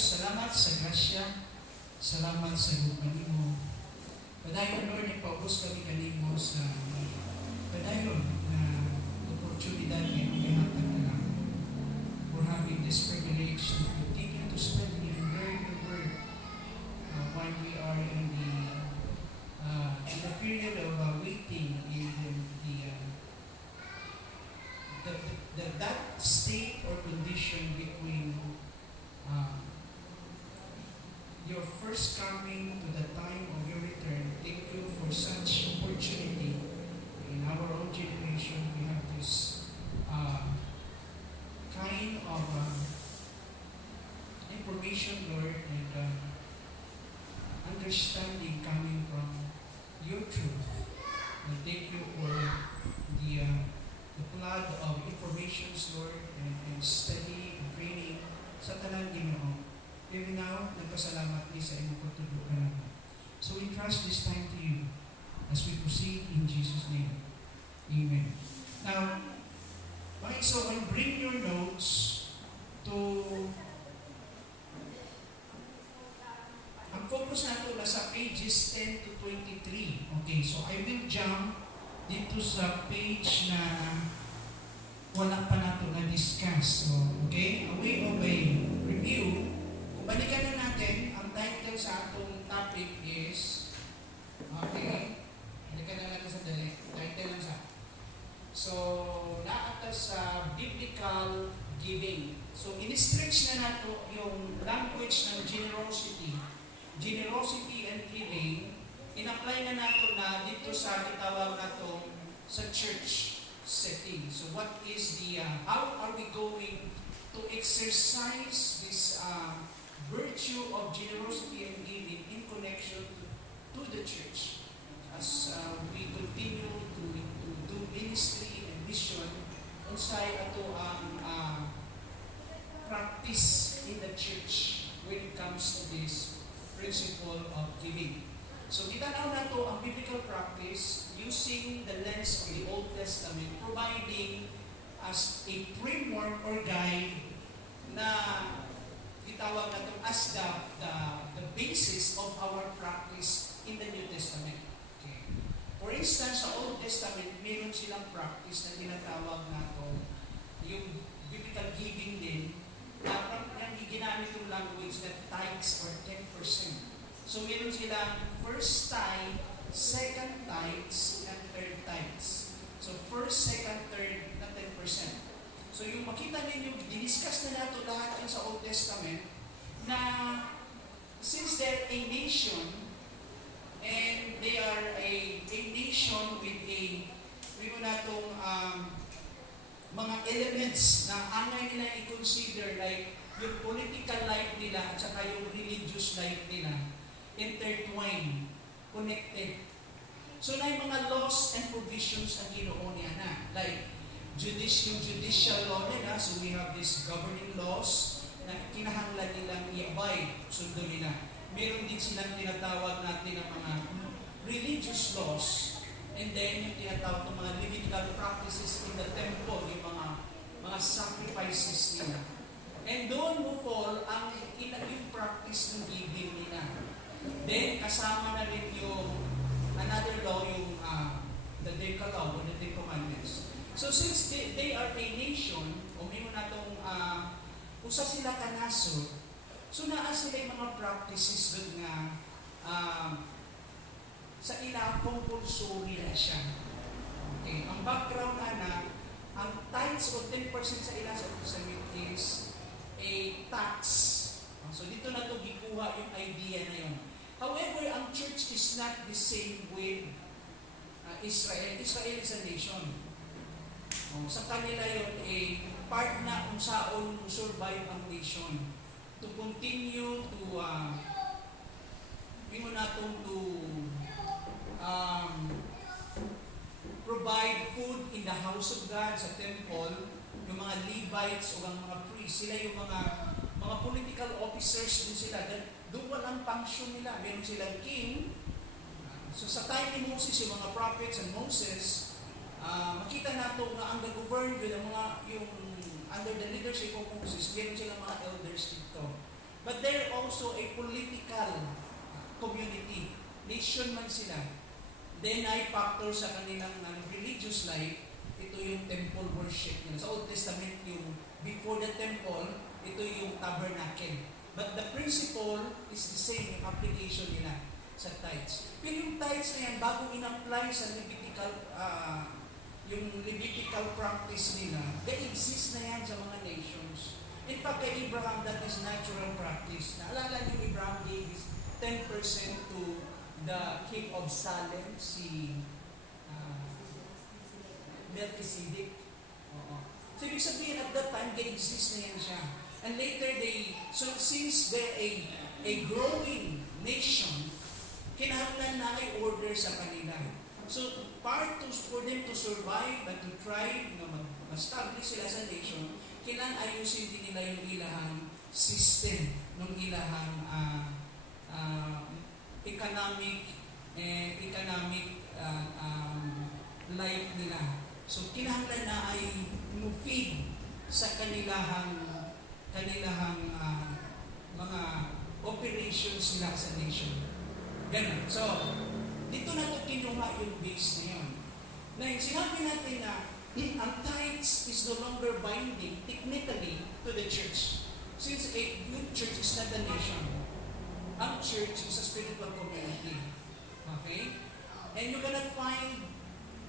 salamat sa grasya, salamat sa gugmani mo. Padayon, Lord, ipaubos kami kanimo sa padayon na oportunidad na ihatag na lang for having this privilege to continue to study and learn the Word while we are in the period of waiting in that state or condition between your first coming to the time of your return. Thank you for such opportunity. In our own generation, we have this kind of information, Lord, and understanding coming from your truth. And thank you for the flood of informations, Lord, and study and training sa tanan Ginoo. Even now, nagpasalamat ni sa imong pagtudloan. So we trust this time to you as we proceed in Jesus' name. Amen. Now, okay, so I bring your notes to ang focus nato nasa pages 10 to 23. Okay, so I will jump dito sa page na wala pa nato na-discuss. So, okay, a way of a review. Kung balikan na natin, ang title sa atong topic is, okay, balikan na natin sa dali. Title lang sa. So, naata sa biblical giving. So, in-stretch na nato yung language ng generosity. Generosity and giving, in-apply na nato na dito sa kitawag nato sa church setting. So, what is how are we going to exercise this virtue of generosity and giving in connection to the church as we continue to do ministry and mission unsay ato ang practice in the church when it comes to this principle of giving. So, gitanaw na to ang biblical practice using the lens of the Old Testament, providing as a framework or guide na gitawag na to as the basis of our practice in the New Testament. Okay. For instance, sa Old Testament, mayroon silang practice na tinatawag na to yung biblical giving din, na ginamit yung language na tithes or 10%. So, meron silang first tithe, second tithes, and third tithes. So, first, second, third, na 10%. So, yung makita ninyo, diniscuss na nato lahat yun sa Old Testament, na since they're a nation, and they are a nation with natong mga elements na angay nila i-consider like yung political life nila at saka yung religious life nila intertwined, connected. So na yung mga laws and provisions ang Ginoo niya na. Like, yung judicial law nila, so we have these governing laws na kinahanglan nilang i-abide, sundo nila. Meron din silang tinatawag natin ng mga religious laws, and then yung tinatawag ng mga Levitical practices in the temple, yung mga sacrifices nila. And doon mo fall ang yung practice ng giving nila. Then, kasama na rin yung another law, yung the Decalogue or the Ten Commandments. So, since they are a nation, o may mo na itong usa sila kanasod, so naa sila yung mga practices doon nga sa ilang compulsory na siya. Okay. Ang background na ang tithes o 10% sa ilang sa Testament is a tax. So, dito na ito gikuha yung idea na yun. However, ang church is not the same with Israel. Israel is a nation. Sa kanila yun, part na kung saan survive ang nation. To continue to provide food in the house of God, sa temple, yung mga Levites o ang mga priests, sila yung mga political officers din sila. Doon walang function nila. Meron silang king. So sa time ni Moses, yung mga prophets and Moses, makita nato na ang nag-govern yun, yung under the leadership of Moses, meron silang mga elders dito. But they're also a political community. Nation man sila. Then ay factor sa kanilang religious life, ito yung temple worship nila. Sa Old Testament, yung before the temple, ito yung tabernacle. But the principle is the same, yung application nila sa tithes. Pero yung tithes na yan, bago in-apply sa yung Levitical practice nila, they exist na yan sa mga nations. In fact, kay Abraham, that is natural practice. Naalala niyo, Abraham gave his 10% to the king of Salem, si Melchizedek. So, ibig sabihin, at that time, they exist na yan siya. And later, so since they're a growing nation, kinahanglan na ay order sa kanila. So, for them to survive and to try na mag-establish sila sa nation, kailangan ayusin din nila yung ilahang system, ng ilahang economic life nila. So, kinahanglan na ay feed sa kanilahang mga operations nila sa nation. Ganun. So, dito na ito kinuha yung base na yun. Na sinabi natin na ang tithes is no longer binding technically to the church. Since a good church is not a nation, ang church is a spiritual community. Okay? And you cannot find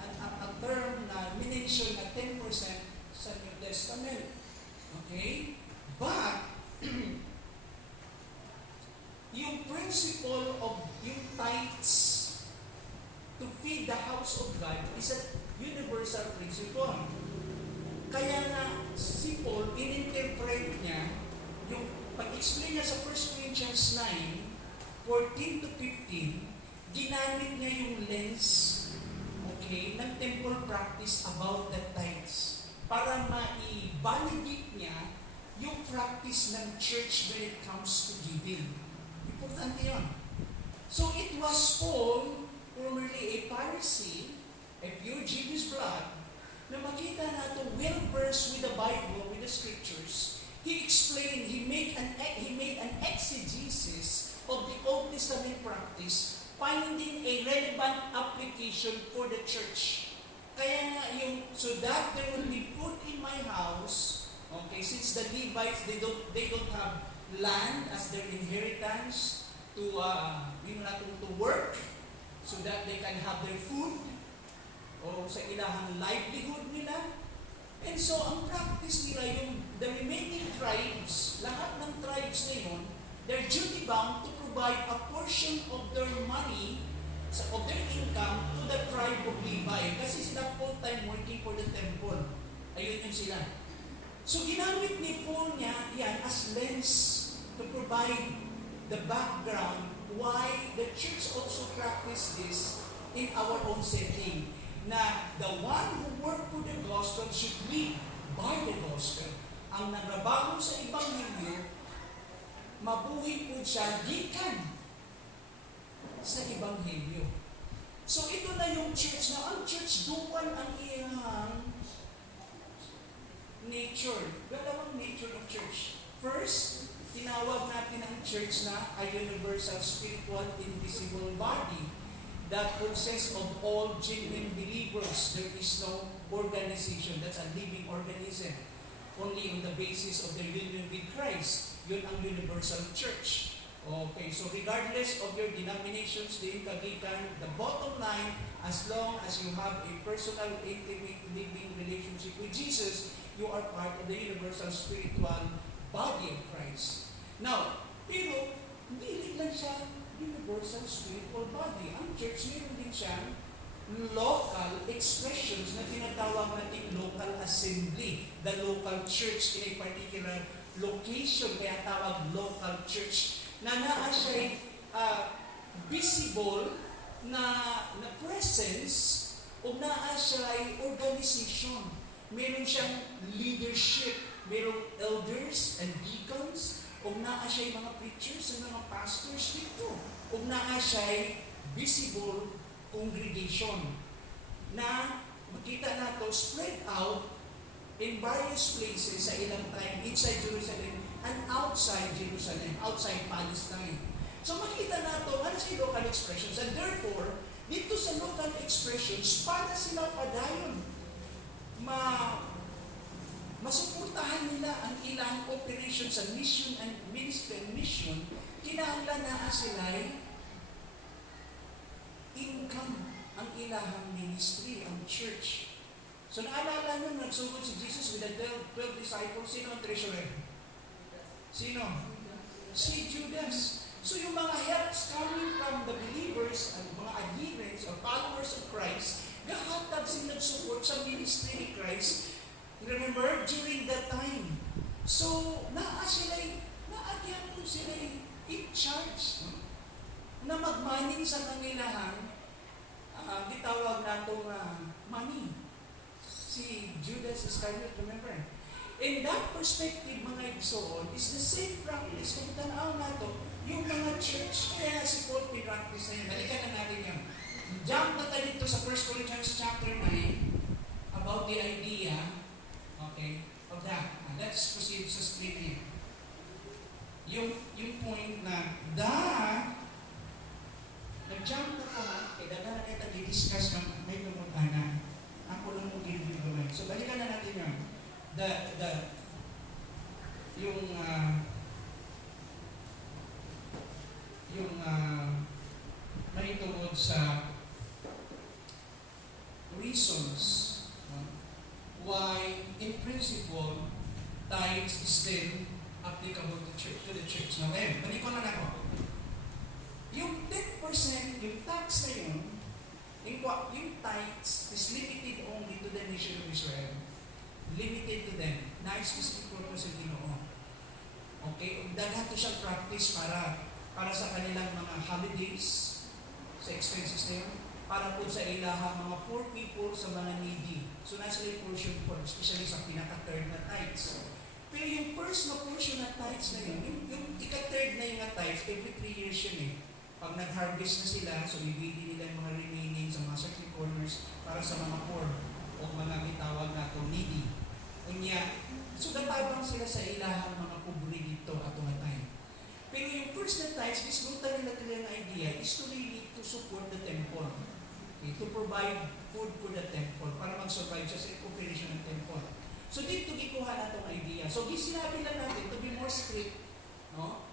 a term na minention na 10% sa New Testament. Okay? But, yung principle of yung tithes to feed the house of God is a universal principle. Kaya nga, si Paul, in-interpret niya, yung pag-explain niya sa 1 Corinthians 9, 14 to 15, ginamit niya yung lens, okay, ng temple practice about the tithes para ma-validate niya yung practice ng church when it comes to giving. Importante yun. So it was Paul, formerly a Pharisee, a pure Jewish blood, na makita natin well-versed with the Bible, with the scriptures. He explained, he made an exegesis of the Old Testament practice, finding a relevant application for the church. Kaya nga so that there will be food in my house, okay, since the Levites, they don't have land as their inheritance to work, so that they can have their food, o sa ilahang livelihood nila. And so, ang practice nila, the remaining tribes, lahat ng tribes na yun, they're duty bound to provide a portion of their money, of their income, to the tribe of Levi. Kasi sila full-time working for the temple. Ayun yung sila. So, ginamit ni Paul niya yan as lens to provide the background why the church also practice this in our own setting. Na the one who work for the gospel should live by the gospel. Ang nagtrabaho sa Ebanghelyo, mabuhay po siya gikan sa Ebanghelyo. So ito na yung church na ang church duwan ang iyang nature. Dalawang nature of church. First, tinawag natin ang church na a universal spiritual invisible body that consists of all genuine believers. There is no organization. That's a living organism. Only on the basis of their union with Christ. Yun ang universal church. Okay, so regardless of your denominations, the kagikan, the bottom line, as long as you have a personal, intimate, living relationship with Jesus, you are part of the universal spiritual body of Christ. Now, pero, hindi lang siya universal spiritual body. Ang church, meron din siyang local expressions na tinatawag natin local assembly. The local church in a particular location, kaya tawag local church. Na naa siya visible na presence o naa siya organization. Meron siyang leadership. Merong elders and deacons. O naa siya mga preachers and mga pastors dito. O naa siya visible congregation na makita nato spread out in various places sa ilang time inside Jerusalem and outside Jerusalem, outside Palestine. So makita nato ano sa local expressions, and therefore dito sa local expressions para sila padayon masuportahan nila ang ilang operation sa mission and ministry and mission, kinahanglan na sila'y income ang ilahang ministry, ang church. So naalala nyo, nagsugod si Jesus with the 12 disciples, sino ang treasurer? Sino? Si Judas. So yung mga helps coming from the believers, ang mga adherents or followers of Christ, gahatag sila support sa ministry ni Christ. Remember, during that time. So, naagyapon sila in charge. No? Na magmaning sa kanilang, gitawag nato money. Si Judas Iscariot, remember? In that perspective, mga igsoon, is the same practice. Kung tanaw nato, yung mga church, kaya si Paul pinractice na yun. Balikan na natin yan. Jump na tayo dito sa 1 Corinthians chapter 9 about the idea, okay, of that. Let's proceed sa splitting. Yung point na, nag-jump na ka, kaya na kita i-discuss ng may lumutana. Ako lang mong give-give naman. So, balikan na natin yun. May tungod sa reasons why, in principle, tithes is still applicable to the church. Now, balik ko na ako. Yung 10%, yung tax na yun, yung tithes is limited only to the nation of Israel. Limited to them. Na-specific purpose yung Ginoo. Okay? Daghan to siyang practice para sa kanilang mga holidays, sa expenses na yun, para po sa ilaha mga poor people, sa mga needy. So, nasa yung portion po, especially sa pinaka-third na tithes. Pero yung first na portion na tithes na yun, yung ika-third na yung tithes, every 3 years yun eh. Pag nag-harvest na sila, so ibili nila yung mga remaining sa mga certain corners para sa mga poor o mga bitawag na to needy. So, gatabang sila sa ilahang mga pobre dito at mga time. Pero yung first na tithes, disgutan nila ang idea is to really to support the temple. Okay, to provide food for the temple para mag-survive sa operation ng temple. So dito gikuha na itong idea. So sinabi lang natin to be more strict, no?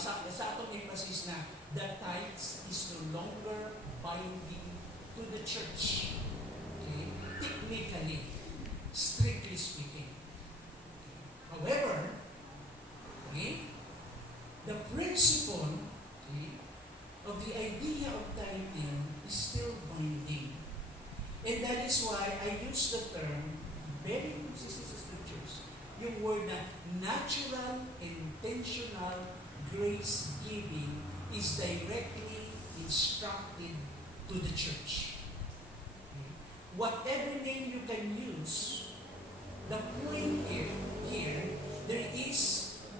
Sa atong emphasis na the tithes is no longer binding to the church. Okay? Technically, strictly speaking. However, okay, the principle, okay, of the idea of tithing is still binding. And that is why I use the term, very consistent sa scriptures, yung word na natural, intentional grace-giving is directly instructed to the church. Okay. Whatever name you can use, the point here, there is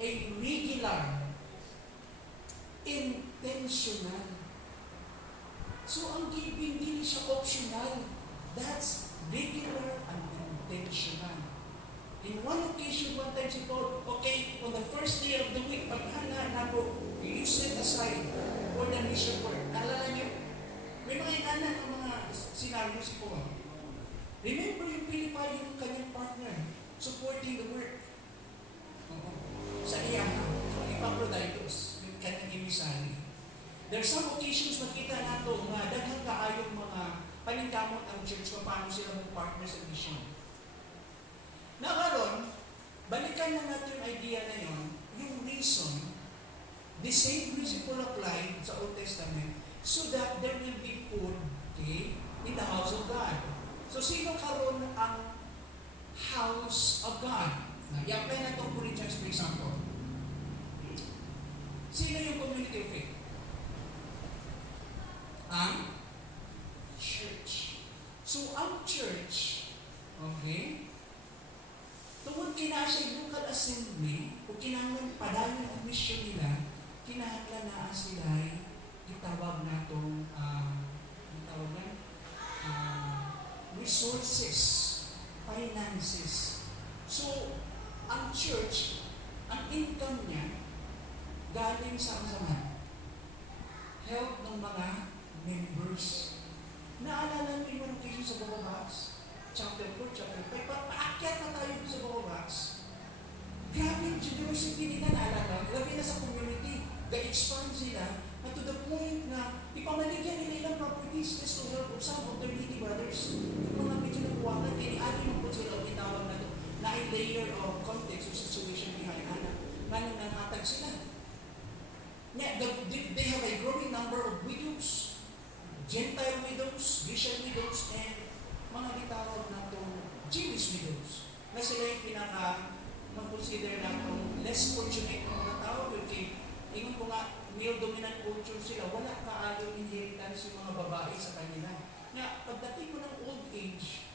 a regular, intentional. So, ang giving, hindi siya optional. That's regular and intentional. In one occasion, one time si Paul, okay, on the first day of the week, paghana na po, you set aside for the mission work. Naalala niyo, may mga inanan ng mga scenario si Paul. Remember yung Pilipa, yung kanyang partner, supporting the work. Sa iyaha, yung Epaphroditus, yung kanyang emisary. There are some occasions makita nato nga daghang kaayong mga paningkamot ang church kung paano sila mag-partner sa mission. Na karon, balikan na natin yung idea na yun, yung reason, the same principle applied sa Old Testament so that there will be food, okay, in the house of God. So, sino karon ang house of God? I-apply na itong Corinthians, for example. Sino yung community of faith? Ang church. So, ang church, okay, tungkol kinasa yung local assembly, kung kinahanglan padayon ang mission nila, kinahanglan na sila ay itawag na itong resources, finances. So, ang church, ang income niya galing sa kasamaan. Help ng mga members. Naalala niyo yung education sa Book of Acts? Chapter 4, chapter 5. Paakyat na tayo sa Book of Acts. Grabe yung generosity nila, naalala. Grabe na sa community. Ga-expand sila at to the point na ipamaligyan nila ilang properties just to help some of their needy brothers. Yung mga medyo nagkuwangan, ali mo po sila, itawag na ito, na a layer of context or situation behind Anna. Ngayon nanghatag sila. They have a growing number of widows, Gentile widows, Grecian widows, and mga gitawag na itong Jewish widows. Na sila yung mag-consider na itong less fortunate ng mga tao. Okay, ingon ko nga, male-dominant culture sila, wala kaayon inheritance yung mga babae sa kanila. Na pagdating mo ng old age,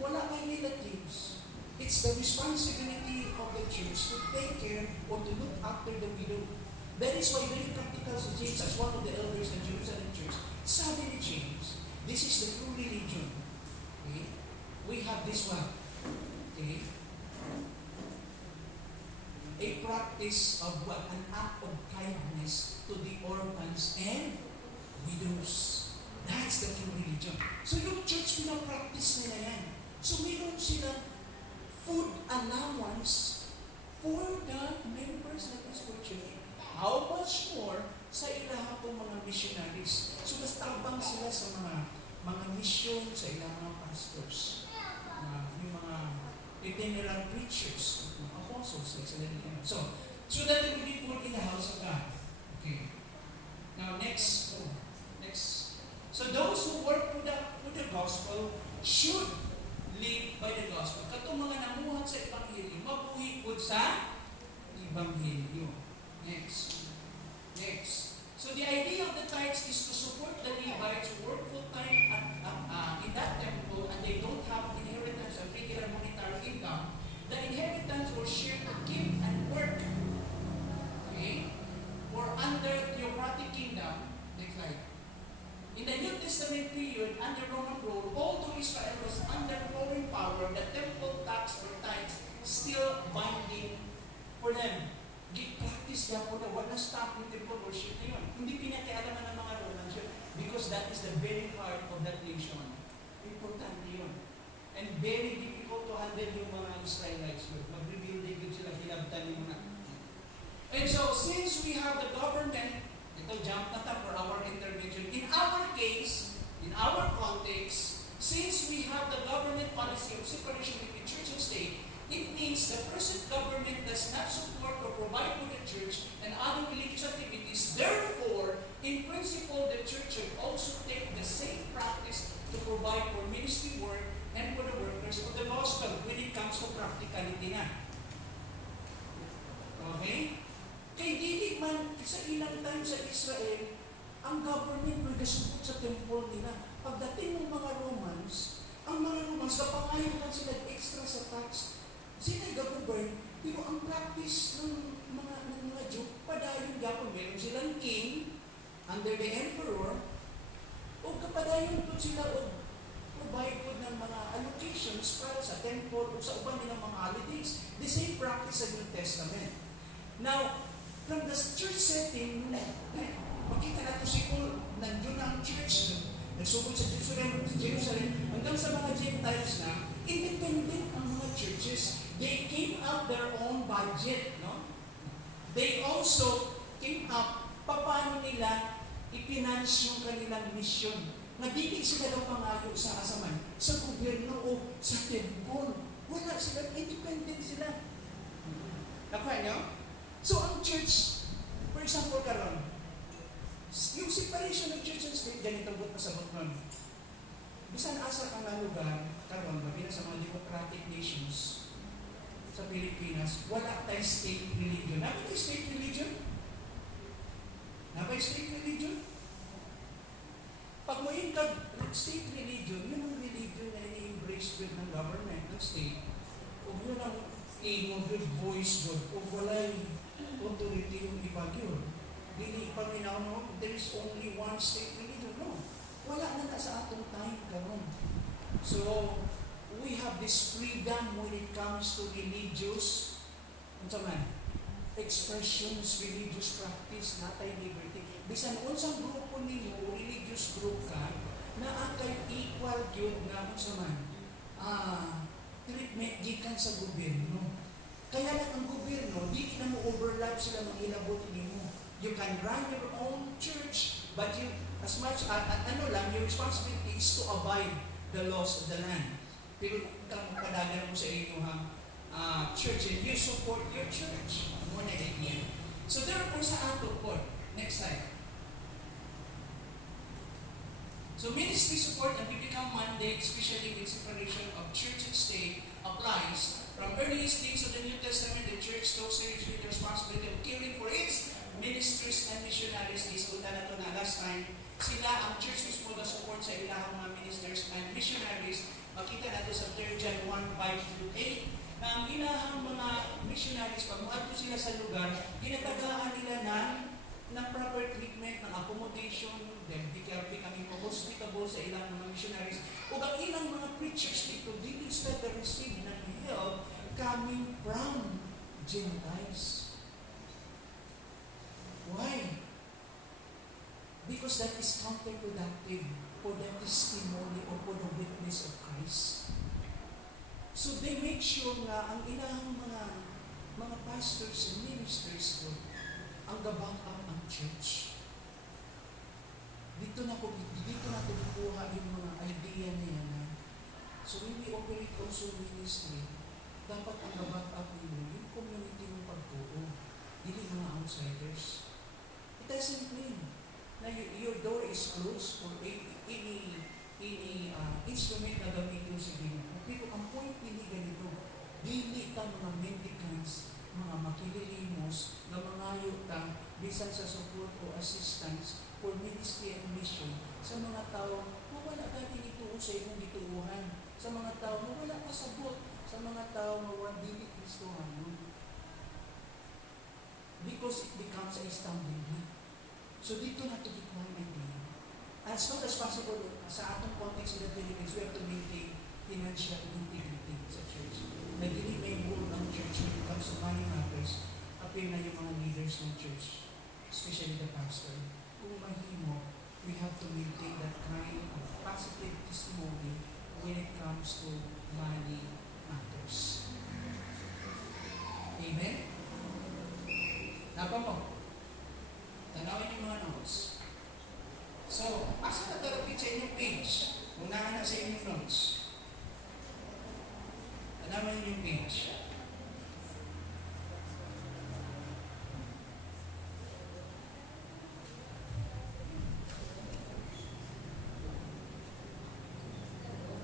wala kang relatives. It's the responsibility of the church to take care or to look after the widow. That is why very practical si James as one of the elders in Jerusalem church. Sabi ni James, this is the true religion. Okay? We have this one. Okay? A practice of what? An act of kindness to the orphans and widows. That's the true religion. So yung church, pinapractice nila yan. So meron silang food allowance for the members of this church. How much more sa ilang po mga missionaries? So mas tabang sila sa mga mission, sa ilang mga pastors, yung mga itinerant preachers, mga apostles, like sila nila. So that they will be put in the house of God. Okay. Now next. So those who work with the gospel should live by the gospel. Katong mga namuhat sa Ebanghelyo, mabuhi po sa Ebanghelyo. Next. So the idea of the tithes is to support the Levites who work full-time in that temple and they don't have inheritance of regular monetary income. The inheritance will share to give and work. Okay? Or under theocratic kingdom, next slide. In the New Testament period, under Roman rule, although Israel was under foreign power, the temple tax or tithes still binding for them. Practice niya po na wala stop yung temple worship na yun. Hindi pinakialaman ng mga Romans yun because that is the very heart of that nation. Importante yun. And very difficult to handle yung mga Israelites yun. Mag-rebuilding yun sila, hilabtan yung mga. And so, since we have the government, ito jump na ta for our intervention. In our case, in our context, since we have the government policy of separation between church and state, it means the present government does not support or provide for the church and other religious activities. Therefore, in principle, the church should also take the same practice to provide for ministry work and for the workers of the gospel when it comes to practicality na. Okay? Kay dili man sa ilang time sa Israel, ang government may gasubot sa temple nila. Pagdating ng mga Romans, kapangayon lang sila extra sa tax. Sila government, pero ang practice ng mga Jew, padayon gapon. Meron silang king under the emperor, o kapadayon po sila o provide po ng mga allocations para sa temple o sa uban nilang mga holidays. The same practice sa New Testament. Now, from the church setting, makita natin si Paul, nandun ang church, nagsugod sa Jerusalem, hanggang sa mga Gentiles na, independent ang mga churches. They came up their own budget, no? They also came up, paano nila ipinance yung kanilang mission. Nabigig sila ng pangayo sa asaman, sa gobyerno o sa temple. Wala sila, independent sila. Nakuha niyo? So ang church, for example karon, yung separation ng church and state, ganito po pasabot nun. Bisan asa ang lugar, karon, mabila sa mga democratic nations, sa Pilipinas, wala tayong state religion. Napay tayo state religion? Napay state religion? Pag mo yung state religion, yun ang religion na ini-embrace with ng government, ng state. Huwag yun ang aim of voice God, o walay authority yung ibagyo. Dili paminaw mo, there is only one state religion. No. Wala na sa atong time karon. So, we have this freedom when it comes to religious expressions, religious practice, natay liberty. Bisan unsang grupo ninyo o religious group ka, na kay equal gyud nga unsa man treatment gikan sa gobyerno. Kaya lang ang gobyerno, di na mo overlap sila ng ilabot nimo. You can run your own church, but you, as much, your responsibility is to abide the laws of the land. Pero kung padagan mo sa inyo church, and you support your church. Muna yan. So therefore sa ato po, next slide. So ministry support and biblical mandate, especially with separation of church and state, applies. From earliest days of the New Testament, the church took seriously the responsibility of caring for its ministers and missionaries. Isuta na ito na last time. Sila ang church mismo na support sa ilang mga ministers and missionaries. Makita natin sa 3 John 1:5-8 na ang ilahang mga missionaries, pag maadto sila sa lugar, ginatagaan nila ng proper treatment, ng accommodation, then kami hospitable sa ilang mga missionaries. O ang ilang mga preachers dito, dili sila receive ng help coming from Gentiles. Why? Because that is counterproductive for the testimony or for the witness of Christ. So they make sure nga ang ilang mga pastors and ministers ko ang gabang up ang church. Dito na kuha yung mga idea na yan. So when we operate also ministry, dapat ang gabang up nyo yung community ng pagtuo. Dili mga outsiders. It doesn't mean na your door is closed for any instrument na gamitin sa Ginoo. Pero ang point hindi ganito, dili ka mga mendicants, mga makililimos, na mangayo ta, bisan sa support o assistance for ministry and mission sa mga tao na wala ka tinituo sa imong gituuhan, sa mga tao na wala kasabot, sa mga tao na wala dili Kristohanon. Because it becomes a stumbling block. So dito na ito gikuhan ang idea. As much as possible, sa atong context in the Philippines, we have to maintain financial integrity sa church. Nagili may rule ng church when it comes to money matters, appear na yung mga leaders ng church, especially the pastor. Kung mahimo, we have to maintain that kind of positive testimony when it comes to money matters. Amen? Napa mo? Tanawin yung mga notes. So, asa na talapit sa inyong page? Unahan na sa inyong notes. Tanawin yung page.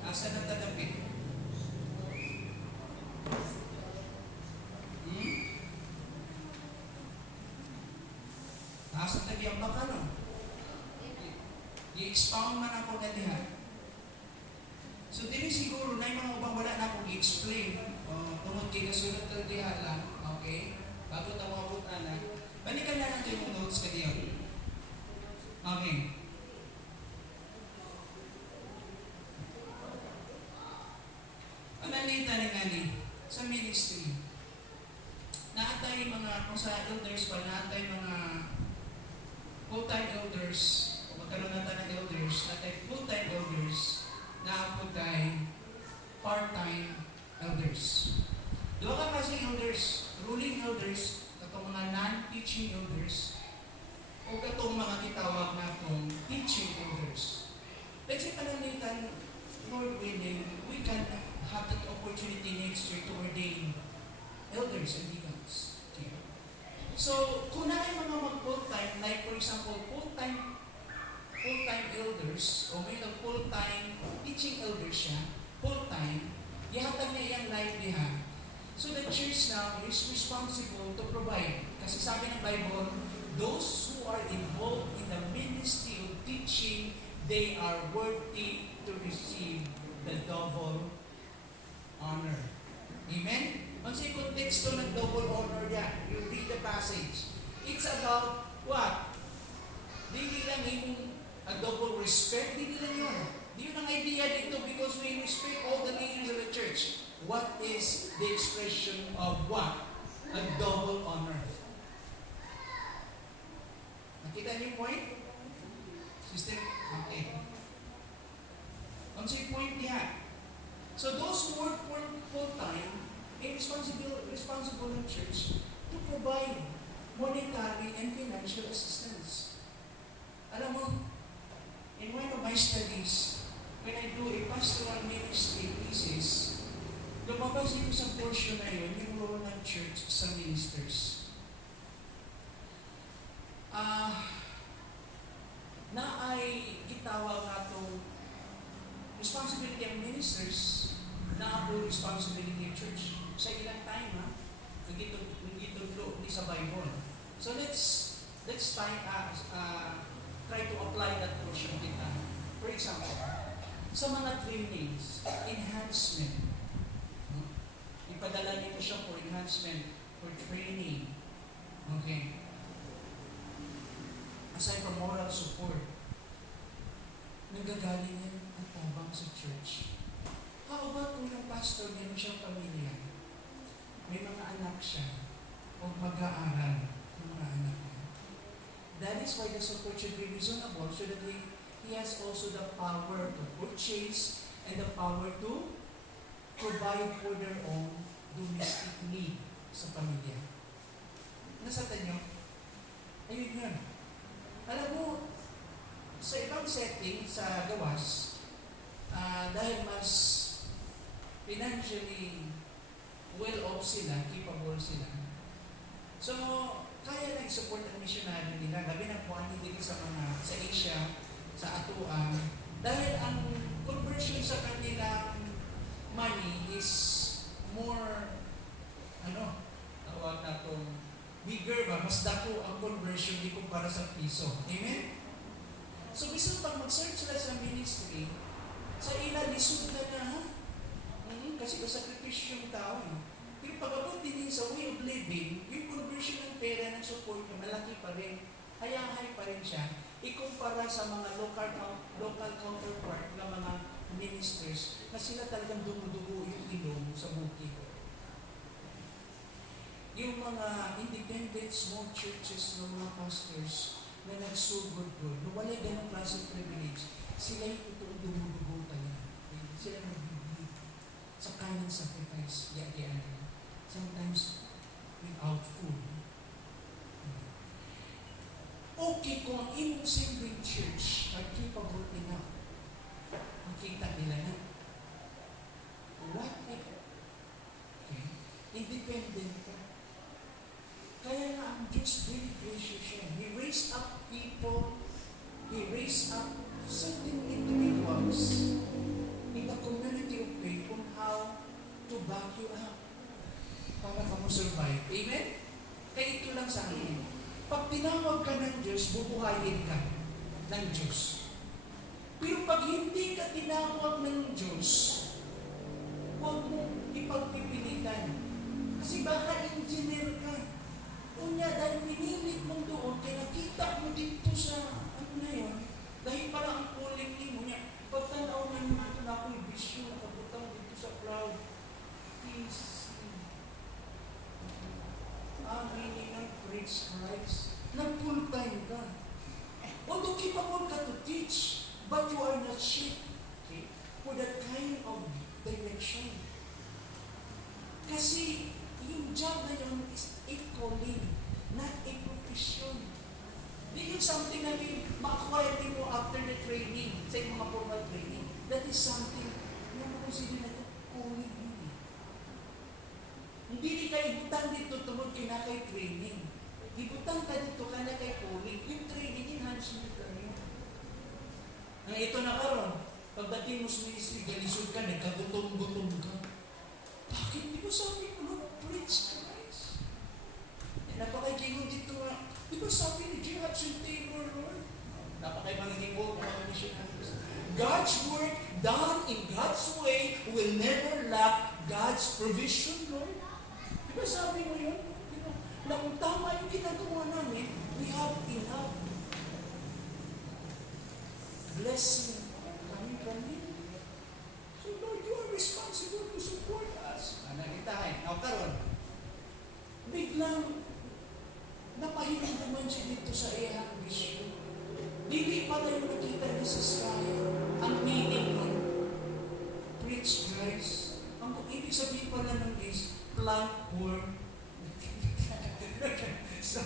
Asa na talapit? Asa na biyang baka no? I-expound man ako na diha. So, dili siguro na yung mga ubang wala na akong i-explain. Tungod kay kasunod na diha lang. Okay? Bago ito mga buta na. Balikan na lang yung notes ka diyan. Okay. Panalita na nga ni sa ministry. Naatay mga, kung sa elders pa, naatay mga full-time elders, o magkaroon natin ng elders, naatay full-time elders, naaputay part-time elders. Dua ka kasi elders, ruling elders, katong mga non-teaching elders, o katong mga kitawag na itong teaching elders. Let's say panalitan, Lord willing, we can have that opportunity next year to ordain elders and deacons. Okay. So, kung na ay mga mag-full-time, like for example, full-time elders, o may full-time teaching elders siya, full-time, ihatag niya iyang life niya. So the church now is responsible to provide. Kasi sabi ng Bible, those who are involved in the ministry of teaching, they are worthy to receive the double honor. Amen? Ang sa konteksto ng double honor yan, you read the passage. It's about what? Hindi lang yung a double respect, hindi lang yun. Hindi yun ang idea dito because we respect all the leaders of the church. What is the expression of what? A double honor. Kita niyo yung point? Sister? Okay. Ang yung point niya. So those who work full-time, responsible ng church to provide monetary and financial assistance. Alam mo, in one of my studies, when I do a pastoral ministry thesis, lumabas yun sa portion na yun, yung role ng church sa ministers. Na ay gitawag nga itong responsibility ng ministers na po responsibility ng church. Sa ilang time, ha? Nagitudlo di sa Bible. So let's try to apply that portion kita. For example, sa mga trainings, enhancement. Ipadala nito siya for enhancement, for training. Okay. Aside from moral support, nanggagaling yan ang tabang sa church. How about kung yung pastor meron siyang pamilya? May mga anak siya o mag-aaral ng mga anak niya. That is why the support should be reasonable so that he has also the power to purchase and the power to provide for their own domestic need sa pamilya. Nasatan nyo? Ayun yun. Alam mo, sa ibang setting, sa gawas, dahil mas financially well-off sila, capable sila. So, kaya nag-support ang missionary nila, labi ng kuhaan dito sa Asia, sa Atuan, dahil ang conversion sa kanilang money is more, tawag na itong bigger ba, mas dako ang conversion di kumpara sa piso. Amen? So, bisan pag mag-search sila sa ministry, sa ila, lisod na na, ha? Kasi masakripisyo yung tao. Pero pag-abot din sa way of living, yung conversion ng pera ng support na malaki pa rin, hayahay pa rin siya, ikumpara sa mga local counterpart ng mga ministers na sila talagang dumudugo yung ilong sa bukid. Yung mga independent small churches ng mga pastors na nagsugod doon, na wala ganong klase privilege, sila yung totoong dumudugo talaga. Sila nagbibig sa kind of sacrifice, yaya. Sometimes without food. Okay kung ang imong singling church ay capable enough, makita nila na what if, okay, independent ka. Kaya nga ang Diyos very gracious siya. He raised up people, He raised up certain individuals in the community of faith on how to back you up para ka mo survive. Amen? Kaya ito lang sa akin. Pag tinawag ka ng Diyos, bubuhayin ka ng Diyos. Pero pag hindi ka tinawag ng Diyos, huwag mo ipagpipilitan. Kasi baka engineer ka. Unya, dahil pinilit mong doon, kaya nakita mo dito sa, na yun, dahil pala ang calling mo niya, pagtanaw na naman ito na ako'y bisyo, nakabutang dito sa cloud. Peace. Ang meaning ng preach Christ, nag-full time ka. Although capable ka to teach, but you are not shaped, okay, for that kind of direction. Kasi yung job na yun is a calling, not a profession. Hindi yun something na ma-acquire din mo after the training, sa mga formal training. That is something na makonsider na ito, calling yun. Hindi ka ibutang dito tungkol kinakay training. Ibutang ka dito ka na kay calling. Yung training, enhancement ka niyo. Ang ito na karon, pagdating mo sa ministry, galisod ka, nagkagutom-gutom ka. Bakit? Di ba sabi mo, Lord, preach Christ? Napakaigingon dito nga. Di ba sabi ni J. Hudson Taylor, Lord? Napakaimangging mo, mga missionaries. God's work done in God's way will never lack God's provision, Lord. Di ba sabi mo yun? Na kung tama yung ginagawa namin, we have enough blessing kami. So Lord, you are responsible to support us. Nakitahin. Now, karon, biglang napahilig naman siya dito sa iyang vision. tayo nakita ni sa ang meaning ng preach Christ. Ang ibig sabihin pala ng is plant worm. So,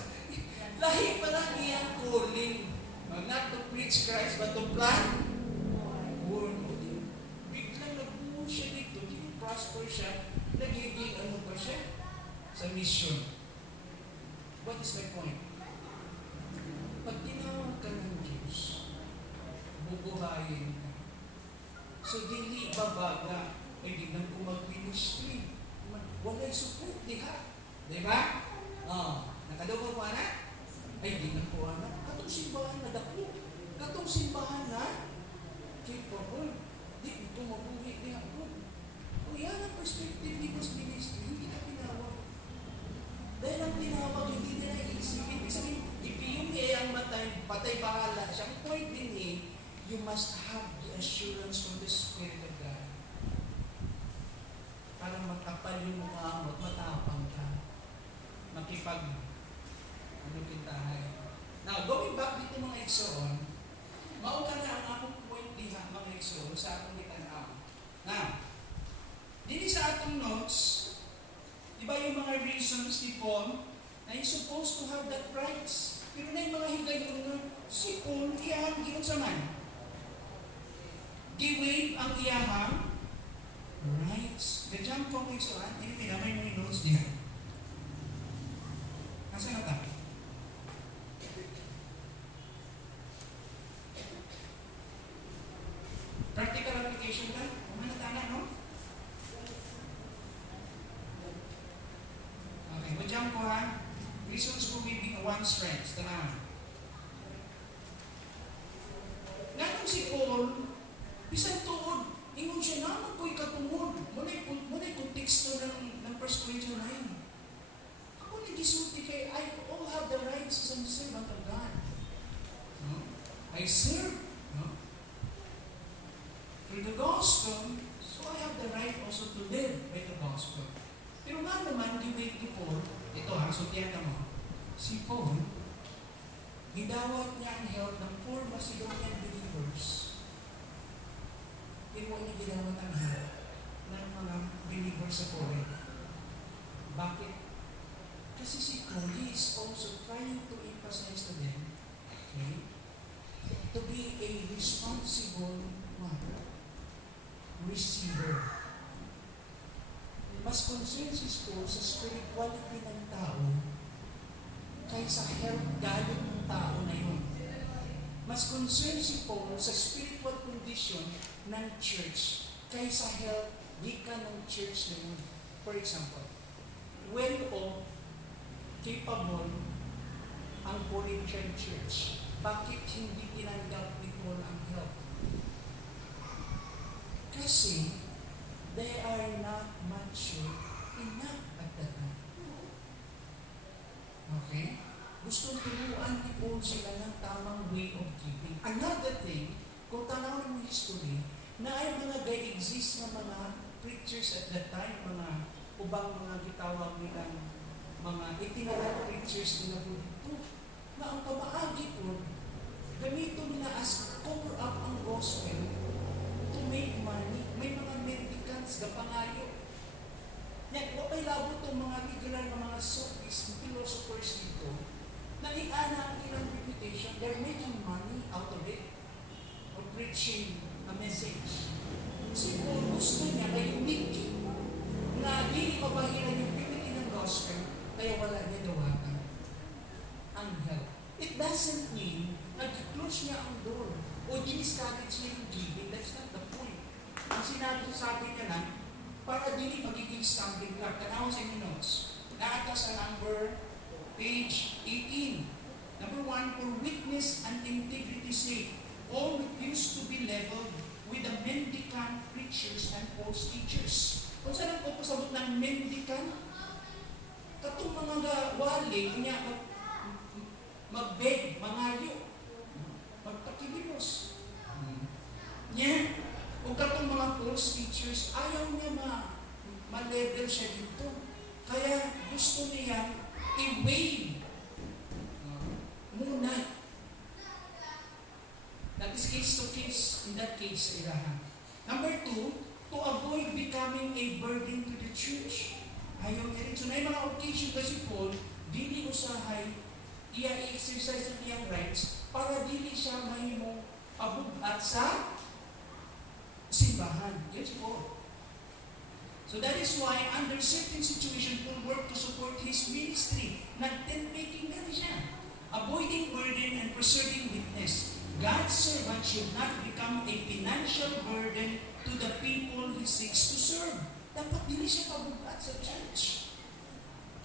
lahi pala niyang calling. Not to preach Christ, but to plant worm. Biglang nabuo siya dito, hindi prosper siya, nagiging ano pa siya sa mission. What is my point? Pag tinawag ka ng Diyos, bubuhayin ka. So, dili babaga, hindi nang ko mag-ministry. Walay support, di ha? Di ba? Nakadawa mo na? Ay, di na po anak. Katong simbahan na dako. Katong simbahan na capable. Di ito mabuhi ni ako. O yan ang perspective ni God's ministry. Hindi ka tinawag. Dahil ang tinawag, hindi na naisipin. Ibig sabihin, ipiyong ang matay, patay bahala. Siyang point din you must have the assurance from the Spirit of God. Para makapal yung mukha mo at matapang ka. Makipag kintahay. Now, going back dito mga Igsoon, mauka na ang akong point diha mga Igsoon sa akong itanaw. Now, dito sa atong notes, di ba yung mga reasons ni Paul na he's supposed to have that rights. Pero na yung mga higayon na si Paul, iyahang giyon sa man. Giwave ang iyahang rights. The jump from Igsoon, hindi pinamay mo yung notes diha. Nasa na tayo? Practical application lang. Kumana tana, no? Okay, majam ko ha. Reasons for giving one's strengths. Tanahan. Ganun si Paul, bisang tuod, ingon siya naman ko'y katungod. Muna'y konteksto ng 1 Corinthians 9. Ako nagisulti kay, I all have the rights as a servant of God. No? I serve. No? Through the gospel, so I have the right also to live by the gospel. Pero nga naman, giwait ni Paul, ito ha, sutihan ka mo. Si Paul, gidawat niya ang help ng 4 Macedonian believers. Pero niya gidawat ang help ng mga believers sa Corinth. Bakit? Kasi si Paul, he is also trying to emphasize to them, okay, to be a responsible receiver. Mas concerned si Paul sa spirituality ng tao kaysa help galing ng tao na yun. Mas concerned si Paul sa spiritual condition ng church kaysa help gikan ng church na yun. For example, well-off, capable ang Corinthian church. Bakit hindi tinanggap ni Paul ang help? Kasi they are not mature enough at that time. Okay? Gustong turuan ni Paul sila ng tamang way of giving. Another thing, kung tanawin mo history, na ay mga exist na mga preachers at that time, mga ubang mga gitawag nilang mga itinerant preachers nila po dito, na ang pamaagi po, gamito nila as cover up ang gospel to make money. May mga mendicants, gapangayo. Yan, wapay labo itong mga regular na mga sophists, philosophers dito, na iana ang ilang reputation, they're making money out of it, of preaching a message. Si Paul gusto niya kay unique na hindi mabahiran yung purity ng gospel, kaya wala niya dawatan ang help. It doesn't mean nag-close niya ang door o diniscourage niya yung giving. That's not the point. Ang sinabi sa atin niya lang, para dili magiging stumbling block. Tanaw sa inyo notes. Nakata sa number, page 18. Number 1, for witness and integrity's sake, all refuse to be leveled with the mendicant preachers and false teachers. Kung saan ang pagpasabot ng mendicant, katong mga wali, niya magbeg, mangayo, magpakilimos. Niya, kung katong mga false teachers, ayaw niya ma-level siya dito. Kaya gusto niya i-wave muna. case to case in that case iraha. Number two, to avoid becoming a burden to the church. Ayaw niya rin. So na mga occasion kasi Paul, dili usahay, iya i-exercise ang iyang rights para dili siya mahimo abugat sa simbahan. Yes po. So that is why under certain situation, Paul worked to support his ministry. Nag-tent making na rin siya. Avoiding burden and preserving witness. God's servant should not become a financial burden to the people he seeks to serve. Dapat dili siya pabugat sa church.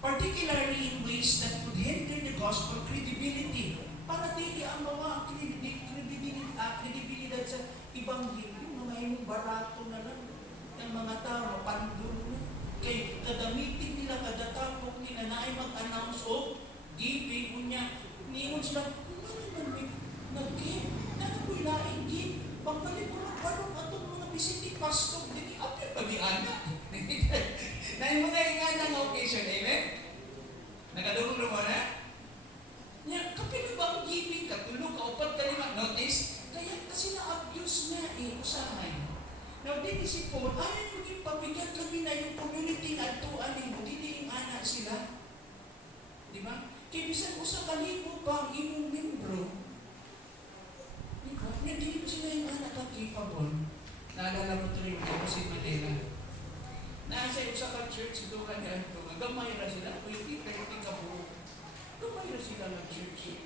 Particularly in ways that would hinder the gospel credibility. Para dili ang mawa ang kredibilidad sa Ebanghelyo. Mga yung barato na lang. Ang mga tao, pandulo na. Kaya kadamitin nila, kadatapok nila na ay mag-announce o giving mo niya. Niyon sila, nag-give. Nanapoy laing give. Pagpalit mo ng parang atong mga visiting pastor. Dili, apir pabiana. Na yung mga ingana ng occasion, amen? Nakadurong mo na? Niya, kapila ba ang giving? Katulog, kaupat ka lima. Notice? Kaya kasi na-abuse na usahay. Now, dili si Paul, ayaw yung pabigat kami na yung community na tuan mo, dili yung anak sila. Di ba? Kaya bisan usa kalibo pa ang imong membro. Di ba? Dili mo sila yung anak ka capable. Naalala mo tuloy mo si Manila. Nasa usa ka church, ito ka niya, gamay na sila, pwede kayo ikabuo. Gamay na sila ng church.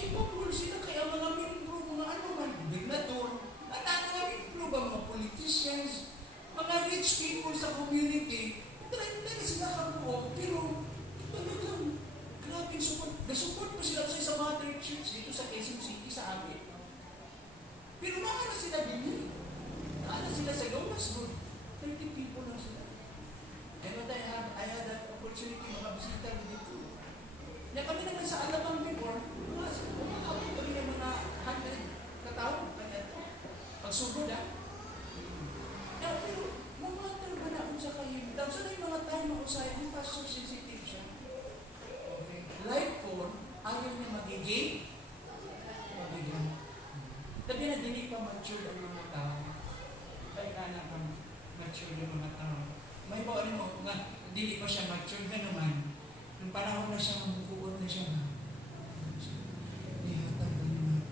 Capable sila kaya mga membro, mga ano man, gobernador, at mga membro ba, mga politicians, mga rich people sa community, try sila kabuo, pero talagang grabe support. Nasupport pa sila sa mother church dito sa Quezon City sa amin. Pero naala sila din. Naala sila sa Lomas Road. 30 people lang sila. And when I had that opportunity makabisita dito. Na kami naman sa Alabang before, umakapit kami ng mga 100 katao. Pagsugod pero mamatal ba na kung sa kayo? Tapos na yung mga tayo mausay, yung pastor sensitive siya. Okay. Like for, ayaw niya magiging. Tabi na dili pa mature ang mga tao. Kaya na pa mature ang mga tao. May ba rin mo, nga, dili pa siya mature na naman. Nung panahon na siya, mamukuot na siya. Ihatag na naman.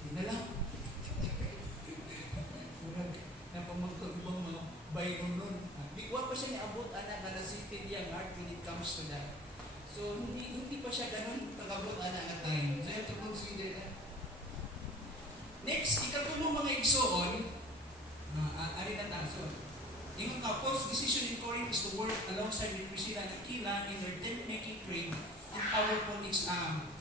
Hindi na lang. Napamagkagubang mga bayron nun. Bigwa pa siya niabot, anak, na nasipin niyang heart when it comes to that. So, hindi pa siya ganun pag-abot, anak, at time. So, you have to consider that. Next, ikatulong mga igsoon, ari na taso. Yung Paul's decision in Corinth is to work alongside with Priscilla and Aquila in their tent-making trade and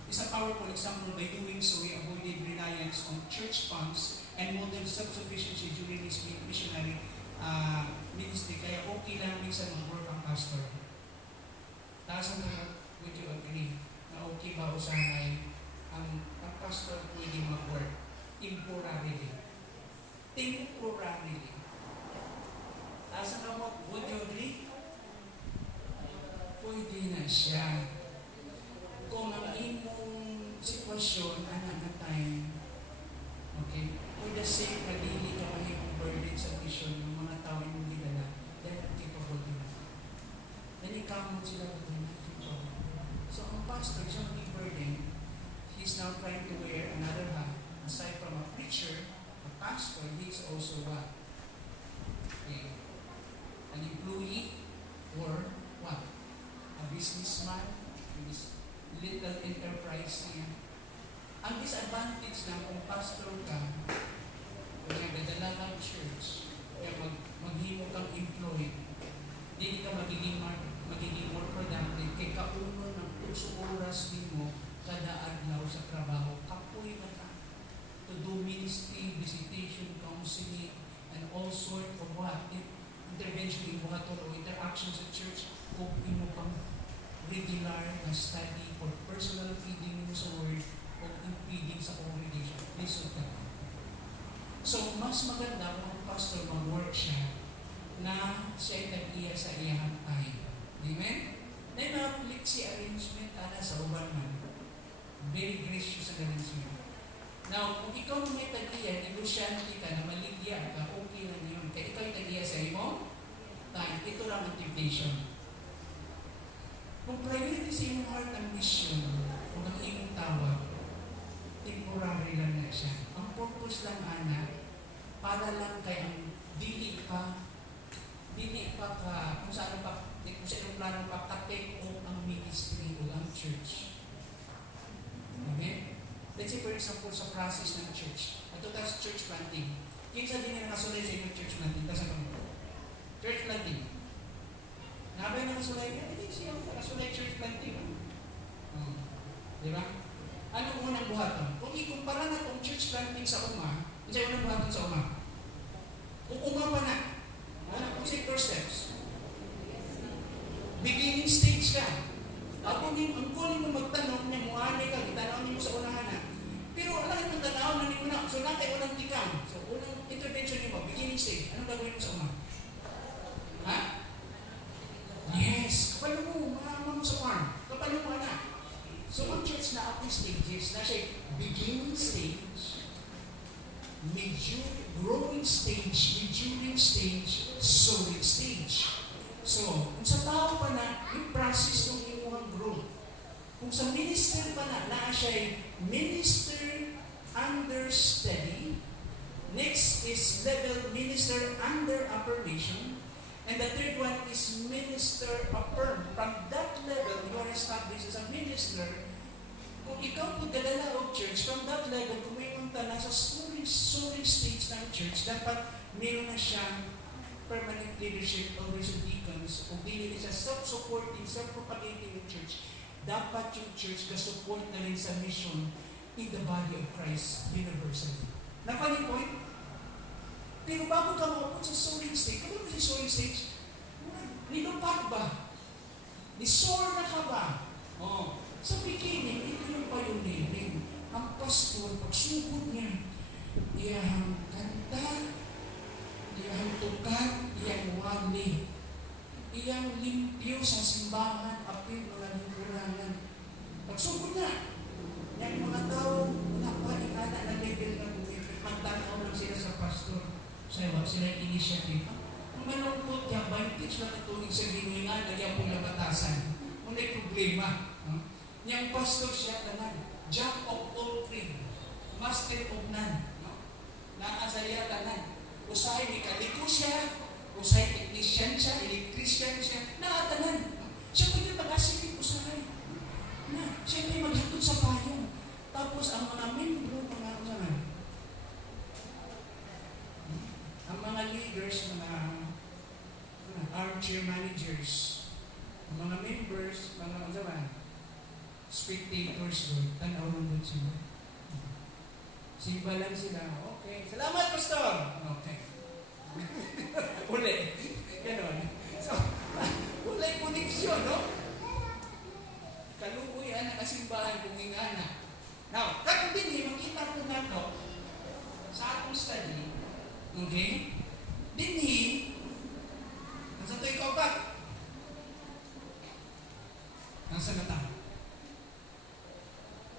is a powerful example. By doing so, he avoided reliance on church funds and modeled self-sufficiency during his missionary ministry. Kaya okay lang minsan mag-work ang pastor. Taas would you agree na okay ba usahay ang pastor pwede mag-work temporarily? Temporarily. Taas ang would you agree? Pwede na siya. Kung ang imong sitwasyon, anak na time, okay, for the sake na dili ka mahimong burden sa vision ng mga tao yung gilala, dahil ang capable din. Nanikamot sila doon na capable. So ang pastor, siya maging burden, he's now trying to wear another hat. Aside from a preacher, a pastor, he is also what? Okay. An employee or what? A businessman, his little enterprise niya. Ang disadvantage lang kung pastor ka, kung nagdadala kang church, kaya maghimo kang employee, hindi ka magiging more productive, kaya kauno ng 8 oras din mo kada adlaw sa trabaho, kapoy na ka to do ministry, visitation, counseling, and all sort of what? Intervention in what or interaction sa church, kung mo pang regular na study or personal feeding mo sa word o feeding sa congregation. Listen ka. So, mas maganda kung ang pastor mag-work siya na siya ay nag-iya sa iyang time. Amen? Na yung mga flexi arrangement ana sa uban man. Very gracious ang arrangement. Now, kung ikaw may tagiya, negosyante ka na maligya ka, okay lang yun. Kaya ikaw yung tagiya sa imo, time. Ito lang ang temptation. Kung priority sa iyong heart ang mission, kung ang iyong tawag, temporary lang na siya. Ang purpose lang, anak, para lang kay ang dili pa ka, kung saan pa, kung sa iyong plano pa, ka-take o ang ministry o ang church. Okay? Let's say, for example, sa process ng church. Ito tayo sa church planting. Kinsa din na nakasulay sa inyong church planting. Tapos ano? Church planting. Nabay na nakasulay niya, hindi siya nakasulay church planting. Di ba? Ano kung unang buhaton? Kung ikumpara na kung church planting sa uma, hindi siya unang buhaton sa uma. Kung uma pa na, kung siya first steps. Beginning stage ka. Ako ang kunin mo magtanong niya, muanay ka, itanong niyo sa unahan na. Pero alam mo, tanaw na niyo na. So, natay unang tikam. So, unang intervention niyo mo, beginning stage. Anong gagawin mo sa uma? Ha? Yes. Kapalo mo, mahama mo sa farm. Kapalo mo, anak. So, ang church na ako stages, na siya beginning stage, growing stage, maturing stage, sowing stage. So, kung sa tao pa na, yung process ng imuhang growth. Kung sa minister pa na siya minister understudy. Next is level minister under affirmation. And the third one is minister affirm. From that level, you are established as a minister. Kung ikaw pagdadala of church, from that level, kung may punta na sa sowing stage ng church, dapat meron na siyang permanent leadership of the deacons, o binili siya self-supporting, self-propagating yung church. Dapat yung church ka-support na rin sa mission in the body of Christ universally. Napanin point? Pero bago ka maupot sa sowing stage, kung ano si sowing stage? Nilupad ba? Nisor na ka ba? Sa beginning, ito yung pioneering. Ang pastor, pagsugod niya, iyang kanta, iyang tukad, iyang wali, iyang limpyo sa simbahan, apil mga lingkuranan. Pagsugod na, yung mga tao, wala pa, ikana na level na bumibig, magtanaw lang sila sa pastor. Sila initiative. Kung manungkot niya, vintage na natulig sa ginuingan, nagyang pong nabatasan. Kung may problema. Niyang pastor siya, tanan. Jack of all trades. Master of none. Nakasaya tanan. Usahay, mekaliko siya. Usahay, technician siya. Electrician siya. Nakatanan. Siya pwede mag-asipin usahay. Siya pwede maghatod sa payong. Tapos ang mga membro, mga usahay. Ang mga leaders, mga armchair managers, ang mga members, mga spectators doon, tanaw lang doon sila. Simba lang sila. Okay. Salamat, Pastor! Okay. Uli. Ganon. So, ulay koneksyon, no? Kalukuyan na kasimbahan kung ingana. Now, kakong din, makita ko na to sa atong study. Okay? Dinhi, nasa ito ikaw ba? Nasa na tayo?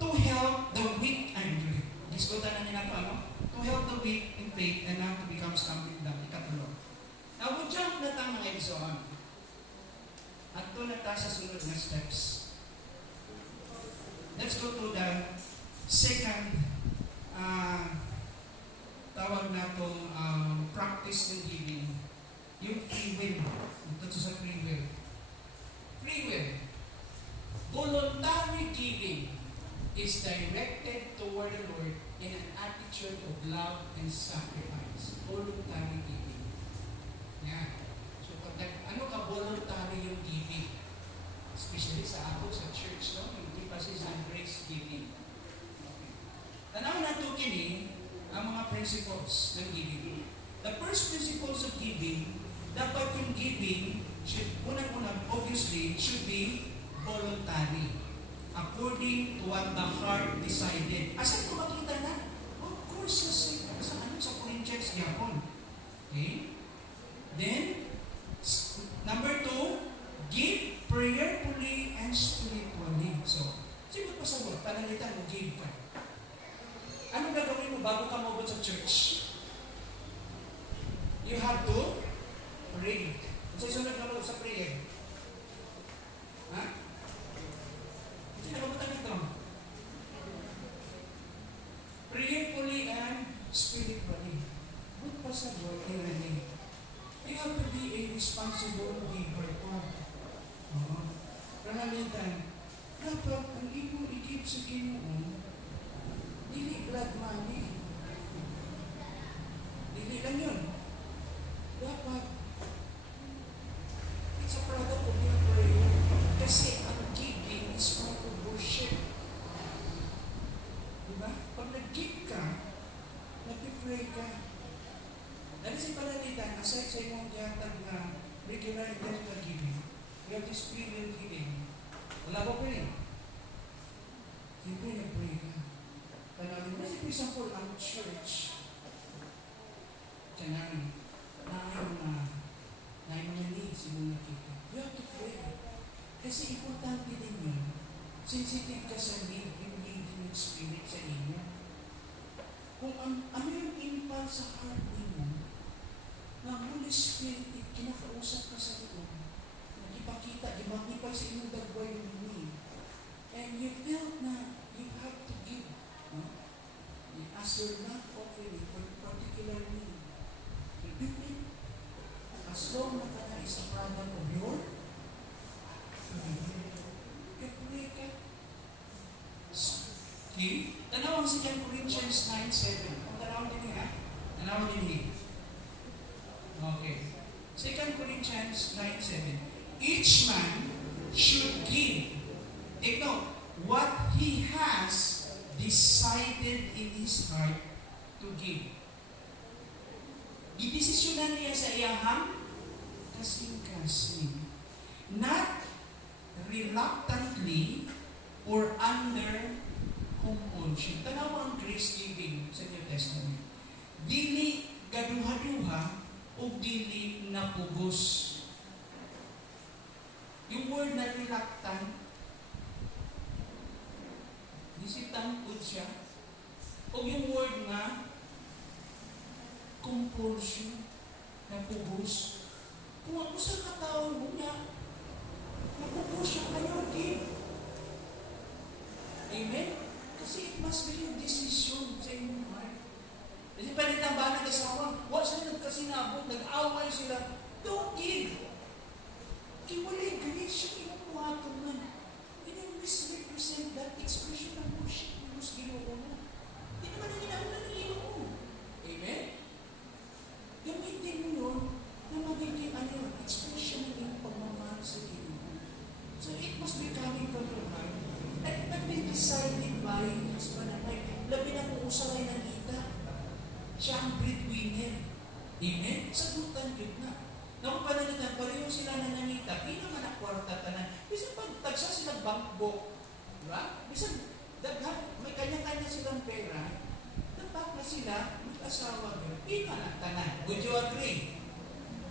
To help the weak and weak. Diskutan na nila ito, ano? To help the weak in faith and not to become stumbling block. Ikatulo. Now, we'll jump na tayo mga episode. At ito na tayo sa sunod na steps. Let's go to the second tawag na itong practice ng giving. Yung free will. Ito sa free will. Free will. Voluntary giving is directed toward the Lord in an attitude of love and sacrifice. Voluntary giving. Yan. So, ano ka voluntary yung giving? Especially sa ako, sa church, no? Yung emphasis on grace giving. Okay. Tanaw na ito kini, ang mga principles ng giving. The first principles of giving, dapat yung giving, unang-unang, obviously, should be voluntary. According to what the heart decided. Asan ko makita na? Of course, sa Corinthians, yapon. Okay? Then, number 2, give prayerfully and spiritually. So, sige pasabot, panalitan mo, give ka. Ano gagawin? You have to pray. Sa sunod na sa prayer. Ha? Hindi na kamutan ito. Prayerfully and spiritually. Good pa sa Lord, Irene. You have to be a responsible giver. Panalitan, dapat ang imo i-give sa Ginoo, dili blood money. Dili lang yun. Dapat, it's a product of your prayer. Kasi ang giving is part of worship. Diba? Pag nag-give ka, nag-pray ka. Dahil sa panalitan, aside sa imong yatag na regular intentional giving, you have this spiritual giving. Wala ba pray? Siyempre nag-pray ka. Tanawin mo, for example, ang church, kanang na mga needs yung nakita. You have to pray. Kasi importante din yun. Sensitive ka sa need, yung leading spirit sa inyo. Kung ano yung impulse sa heart mo, na Holy Spirit, kinakausap ka sa loob, nagipakita, gimakipag sa inyong dagway yung need, and you felt na you have to give. No? As you're not offering for a particular need, you give it. As long na ka na is a product of your pray ka. Okay? Tanawang sa 2 Corinthians 9:7. Kung tanawang din ha? Tanawang din. Okay. 2 Corinthians 9:7. Each man should give, take note, what he has decided in his heart to give. Gidesisyonan niya sa iyahang kasing-kasing. Not reluctantly or under compulsion. Tanaw ang grace giving sa New Testament. Dili gaduha-duha o dili napugos. Yung word na reluctant, disitang po siya. O yung word na compulsion, napugos. Kung ako sa katawang mo niya, napugos siya kayo, give. Amen? Kasi it must be your decision sa inyong heart. Kasi palitan ba nag-asawa? Wala sila nagkasinabot, nag-away sila. Don't give. Kiwalay, galit siya inupuhatong man. Hindi misrepresent that expression ng worship mo sa Ginoo mo. Hindi naman ang inauna ng Ginoo. Amen? Gamitin mo yun na magiging expression ng iyong pagmamahal sa Ginoo. So it must be coming from your heart. At be decided by husband and wife. Labi na kung usaray ng ita. Siya ang breadwinner. Amen? Sagutan yun na. Nung panalitan, pareho sila nananita, di naman ang kwarta tanan. Bisan pag tagsa silang bankbook, diba? Bisan daghan, may kanya-kanya silang pera, dapat na sila, mag-asawa yun, di naman ang tanan. Would you agree?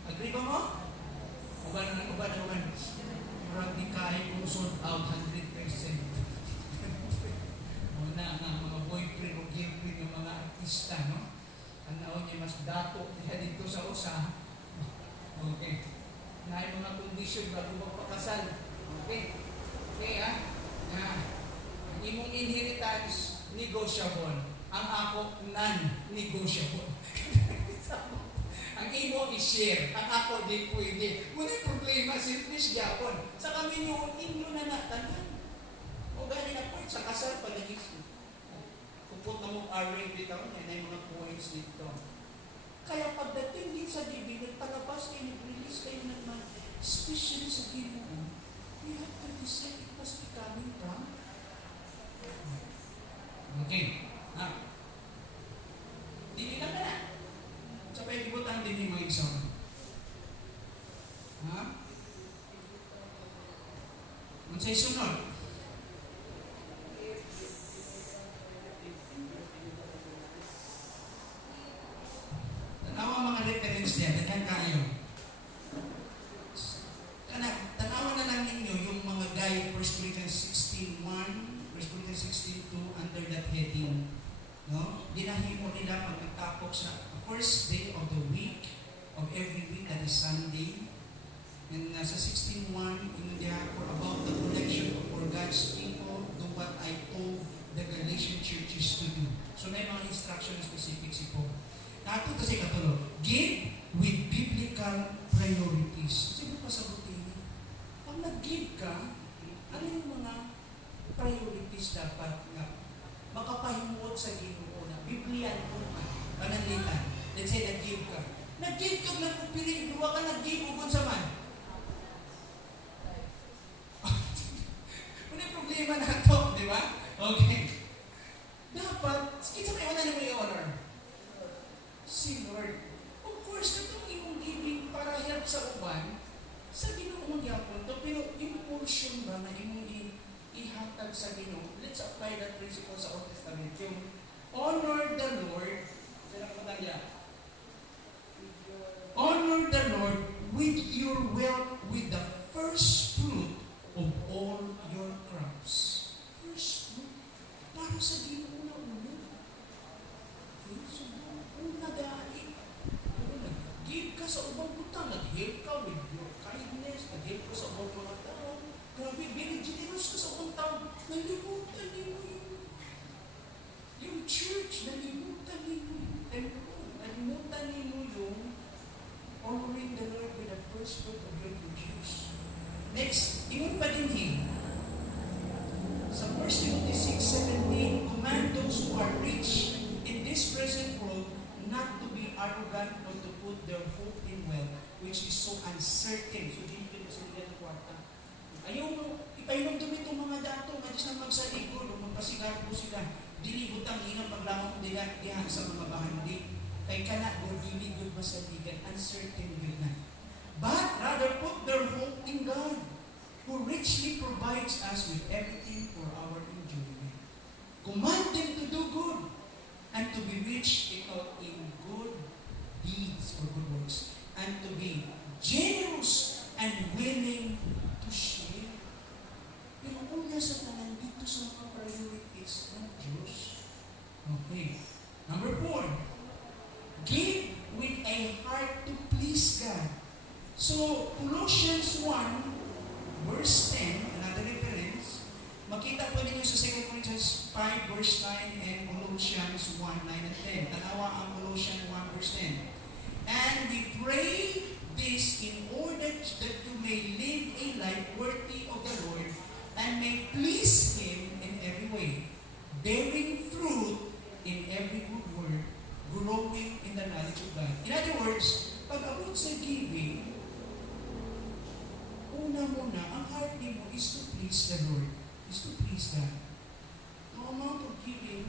Agree ba mo? Uban. Parang di kahit kung sold out 100%. Muna nga mga boyfriend o girlfriend ng mga artista, no? Ang naon niya mas dato niya dito sa usa. Okay. Na yung mga condition bago magpakasal. Okay. Okay, ha? Ang imong inheritance, negotiable. Ang ako, non-negotiable. Ang imo i-share. Ang ako, di pwede. Muna problema, selfish yapon. Sa kami nyo, inyo na natanan. O gani na po, sa kasal pa naging kupot na mo R-ring dito, yan ay mga points dito. Kaya pagdating din sa giving, nagpalabas kayo, nag-release kayo naman, especially sa Ginoo, we have to decide it must be coming from. Okay. Dili lang na. Sa pag-ibutan din yung mga exam. Mansay sunod. Tanawa mga reference niya, daghan kayo. Tanawa na lang ninyo yung mga guide 1 Corinthians 16:1, 1 Corinthians 16:2 under that heading. No? Dinahimo nila pag nagtapok sa first day of the week Sunday. And sa 16.1, for about the collection for God's people, do what I told the Galatian churches to do. So may mga instruction specific si Paul. Nato kasi katulog, give with biblical priorities. Kasi mo pasagutin, pag nag-give ka, ano yung mga priorities dapat na makapahimuot sa Ginoo na Biblian mo ka, pananlitan. Let's say nag-give ka. Nag-give ka lang kung piling, duwa ka nag-give o sa man. Ano yung problema na ito, di ba? Okay. Dapat, kita may wala naman yung honor. Si Lord. Of course, itong iyong giving para help sa uban, sa Ginoo mong yapon to, pero yung portion ba na iyong ihatag sa Ginoo, let's apply that principle sa Old Testament. Yung honor the Lord, honor the Lord with your wealth, with the first fruit of all your crops. First fruit, para sa Ginoo na ulo. Okay, so, una dahil, give ka sa ubang butang, nag-help ka with your kindness, nag-help ka sa ubang mga tao, grabe, very generous ka sa ubang tao, nalimutan niyo yung church, nalimutan niyo yung temple, nalimutan niyo yung honoring the Lord with the first fruit of your produce. Next, ingon pa din sa 1 Timothy 6:17, command those who are rich in this present world not to be arrogant or to put their hope in wealth, which is so uncertain. So, dito ko sa nila ng kwarta. Ayaw mo, ipainom doon itong mga dato, nga na magsaligod o magpasigar po sila. Dilibutang inang paglamang nila diyan sa mga bahandi. Kay kana, or diligod masaligan, uncertain will na. But rather put their hope in God, who richly provides us with everything for our enjoyment. Command them to do good, and to be rich in good deeds or good works, and to be generous and willing to share. Pero una sa tanan dito sa mga priorities ng Diyos. Okay. Number 4, give with a heart to please God. So, Colossians 1, verse 10, another reference, makita po ninyo sa 2 Corinthians 5, verse 9, and Colossians 1, 9 and 10. Tanawa ang Colossians 1, verse 10. And we pray this in order that you may live a life worthy of the Lord and may please Him in every way, bearing fruit in every good work, growing in the knowledge of God. In other words, pag abot sa giving, una-muna, ang heart mo is to please the Lord, is to please God. No amount of giving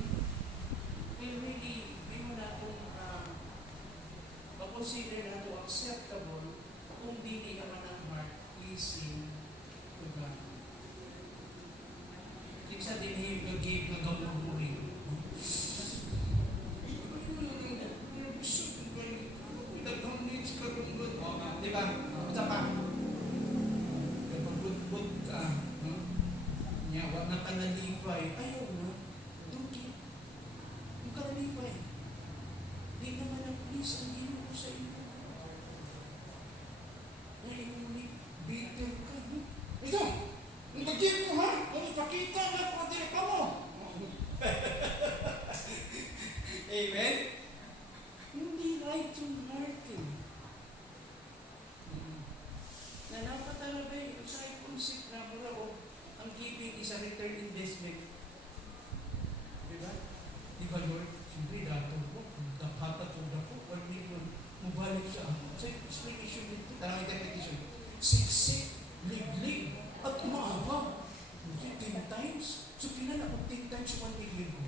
will really, may mo na kung makonsider na ito acceptable kung hindi naman ang heart pleasing to God. Kaya din nag-give ng gamur-muri. Diba? Isa pa. Pag-good ka, wag na ka nalipay. Ayaw na. Dugi. Yung ka nalipay. Di naman ang please ang ino ko sa iyo. Ngayon mo ni bitter ka. Ito! Ang tagin mo ha? Ang ipakita na pati ka mo. Amen? Hindi right yung heart eh. Na napatalaga yung side concept na mula o ang giving is a return investment. Diba? Diba Lord? Siyempre dato ko, dapat o dapo, 1 million, mabalik sa ako. Sa explanation dito, tarang interpretation. Siksik, liglig, at umaawa. 10 times. So pinala ko 10 times 1 million ko.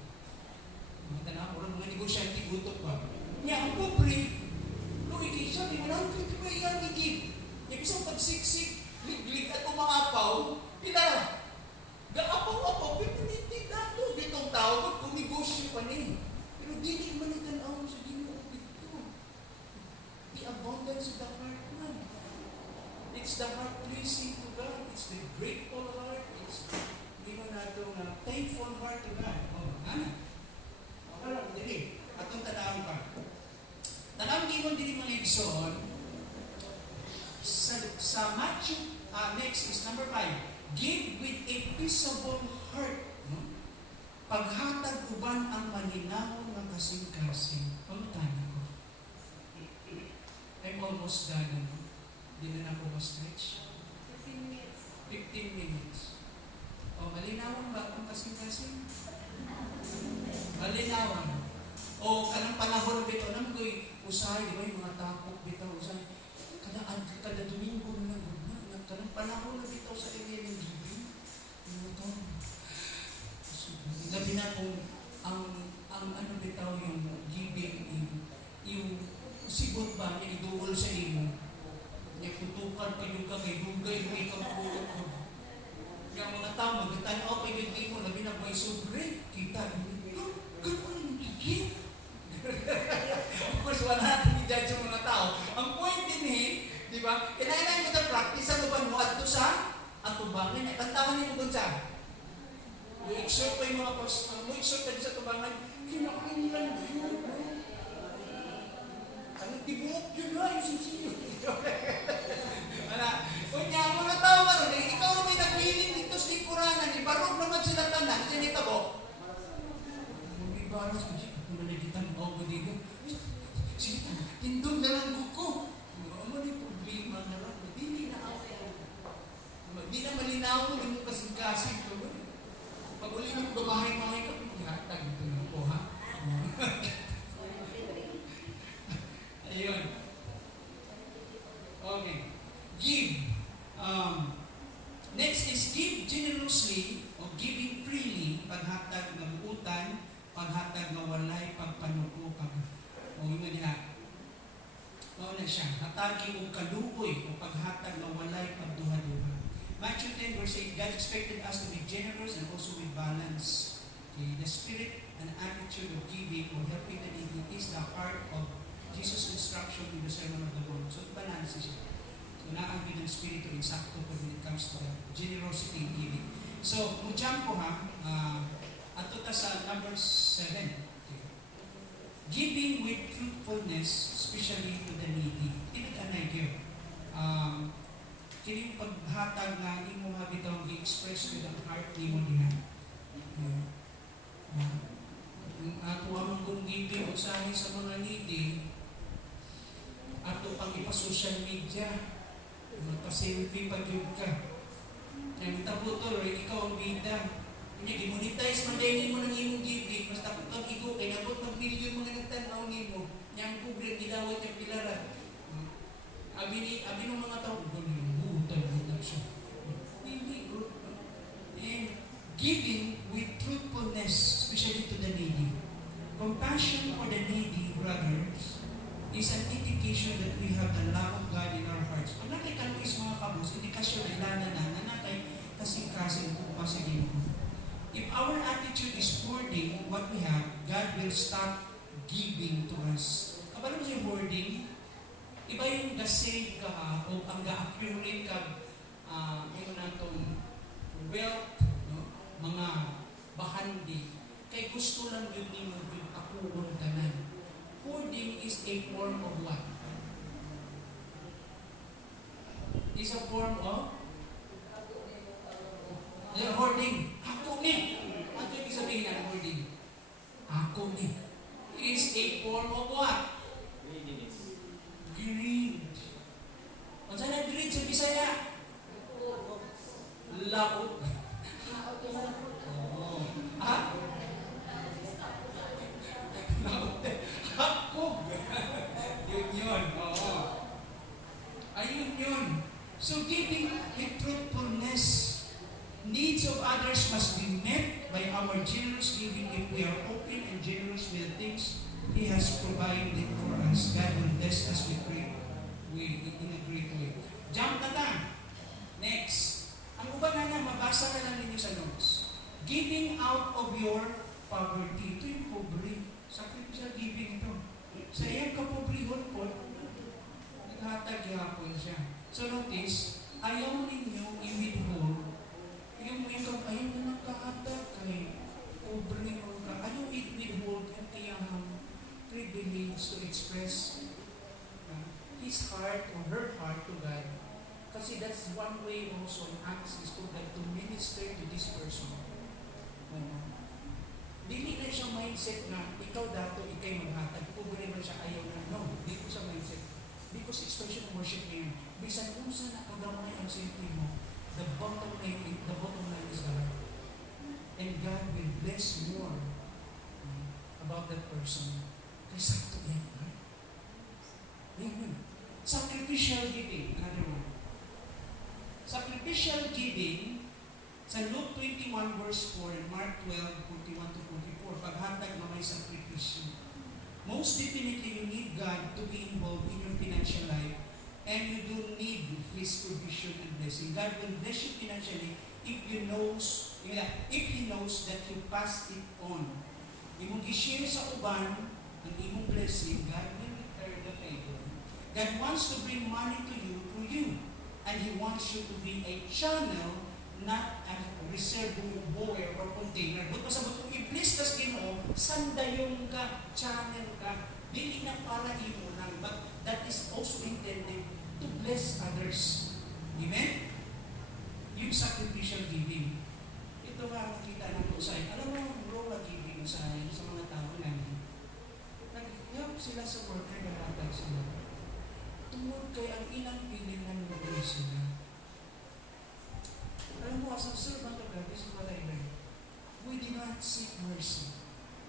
Mga tanah, mga negosyante gutok pa. Niya, ang pobre, kung ikisa, di mo lang, hindi mo iyan igig. Ibig pagsiksik, liglig at umangapaw, pinara. Gaapaw-apaw, pinanitin dato. Ditong tao, kung negosyo pa niya. Pero di man itanaw sa Ginoo dito. The abundance of the heart man. It's the heart pleasing to God. It's the grateful heart. It's thankful heart to God. Ano? Parang, dili. Atong tanawin pa. Tanawin mo din mga igsoon, Sa Matthew, next is number 5. Give with a peaceable heart. No? Paghatag uban ang maninahon nga kasing-kasing. Pagtanya ko. I'm almost done. No? Hindi na ako ma-stretch. 15 minutes. O, malinawan ba ang kasing-kasing? Malinawan. O, kanang panahon bitaw naman ko'y usahay, di ba yung mga tapok bitaw, usahay. Kada Domingo na guna, kanang panahon na bitaw sa area ng giving. Labi na kung ang ano bitaw yung giving, yung sigot ba niya iduol sa imo. Niya kutukan, pinuka, kay dugay mo ikaw pulot mo. Yung mga tao, magtanaw kay giving mo, labi na may sobre, kita. Gano'n yung giving? Of course, wala natin i-judge yung mga tao. Ang point din di ba? Kailangan mo na practice sa luban mo at doon sa atubangan. Kantawan niyo kung saan. Mo-exhort pa yung mga mo-exhort pa sa tubangan. Kinakailan mo yun. Ano, tibuok yun na, yung sinsiyo. Kunya, mga tao ka rin, ikaw may nagpiling dito sa lingkuranan, ibarog naman sila tanan, sinita mo. May baras ko, managitan ako ko dito. Sige, tindog na lang buko. Ano yung problema na lang? Hindi na ako. Hindi na malinaw ko, hindi mo kasing-kasing ko. Pag uli mo gumahay-mahay ka, ihatag ito na po, ha? Ayun. Okay. Give. Next is give generously o giving freely, paghatag ng utan, paghatag ng walay, pagpanuko, o yun niya. Mauna siya, hatagi o kaluboy o paghatag ng walay, pagduha-duha. Matthew 10 verse 8, God expected us to be generous and also with balance. Okay, the spirit and attitude of giving or helping the needy is the heart of Jesus' instruction in the Sermon of the Mount. So, balance siya. So, naangkin ng spirito insakto when it comes to the generosity in giving. So, mujam ko ha, ato ta sa number 7. Okay. Giving with truthfulness, especially to the needy. Tinag-anay kayo. Kini paghatag nga imo habitaw i-express ko ang heart ni mo niya. Ato ang kung giving usahin sa mga needy, ato pang ipa-social media, magpa-selfie pag-yug ka. Ang tabuto, ikaw ang bida. Kanya, gimonetize man dahil mo ng imong giving, basta kung kag-igo, kaya nabot mag-million mga nagtanaw ni mo, niyang kubre, gilawat niyang pilaran. Abi ng mga tao, butag siya. Hindi good. And giving with truthfulness, especially to the needy. Compassion for the needy, brothers, is an indication that we have the love of God in our hearts. Pag nakay kaluis mga kabos, indikasyon ay lana na nakay kasing-kasing kung pa sa Ginoo. If our attitude is hoarding what we have, God will stop giving to us. Kabalo mo yung hoarding? Iba yung ga-save ka o ang ga-accumulate ka yung natong wealth, no? Mga bahandi. Kay gusto lang yun ni mo yung akuon tanan. Hoarding is a form of what? Is a form of? Hoarding. Ako ni. Ano yung sabihin ng hoarding? Ako ni. Is a form of what? Greed. Ang sana greed sa Bisaya? Laot. Ha? Laot. Ako. Yun. Oo. Ayun yun. So giving with truthfulness, needs of others must be met by our generous giving. If we are open and generous with the things He has provided for us, God will bless us with great way, in a great way. Jump na ta. Next. Ang uban na mabasa na lang ninyo sa notes. Giving out of your poverty. Ito yung pobre. Sacrificial giving ito. Sa iyang kapobrehon po, naghatag yapon siya. So notice, ayaw ninyo i-withhold yung income, ayaw na nagkahatag kay pobrehon ka. Ayaw i-withhold yung tiyahang privilege to express his heart or her heart to God Kasi that's one way also in Acts is to minister to this person. Dili na siya mindset na ikaw dato, ikay maghatag. Pobre man siya, ayaw na. No, di ko siya mindset. Because expression of worship niya. Bisan kung saan nakagamay ang simple mo, the bottom line is God. And God will bless more about that person. Kaysa ito yan. Amen. Sacrificial giving. Another one. Sacrificial giving sa Luke 21 verse 4 and Mark 12, 41 to 44. Paghatag na may sakripisyo. Most definitely, you need God to be involved in your financial life, and you do need His provision and blessing. God will bless you financially if He knows that you pass it on. Imong i-share sa uban ang imong blessing, God will return the favor. God wants to bring money to you through you, and He wants you to be a channel, not a reservoir or container. But pasabot kung i-bless kas Ginoo, sandayong ka, channel ka, dili na para imo lang, but that is also intended to bless others. Amen? Yung sacrificial giving. Ito ba makita natin sa akin? Alam mo, role giving sa mga tao namin. Nag-help sila sa worker na ratag sila. Tungod kay ang ilang pilihan ng mga sila. Alam mo, as a servant of God, this is what I learned. We do not seek mercy.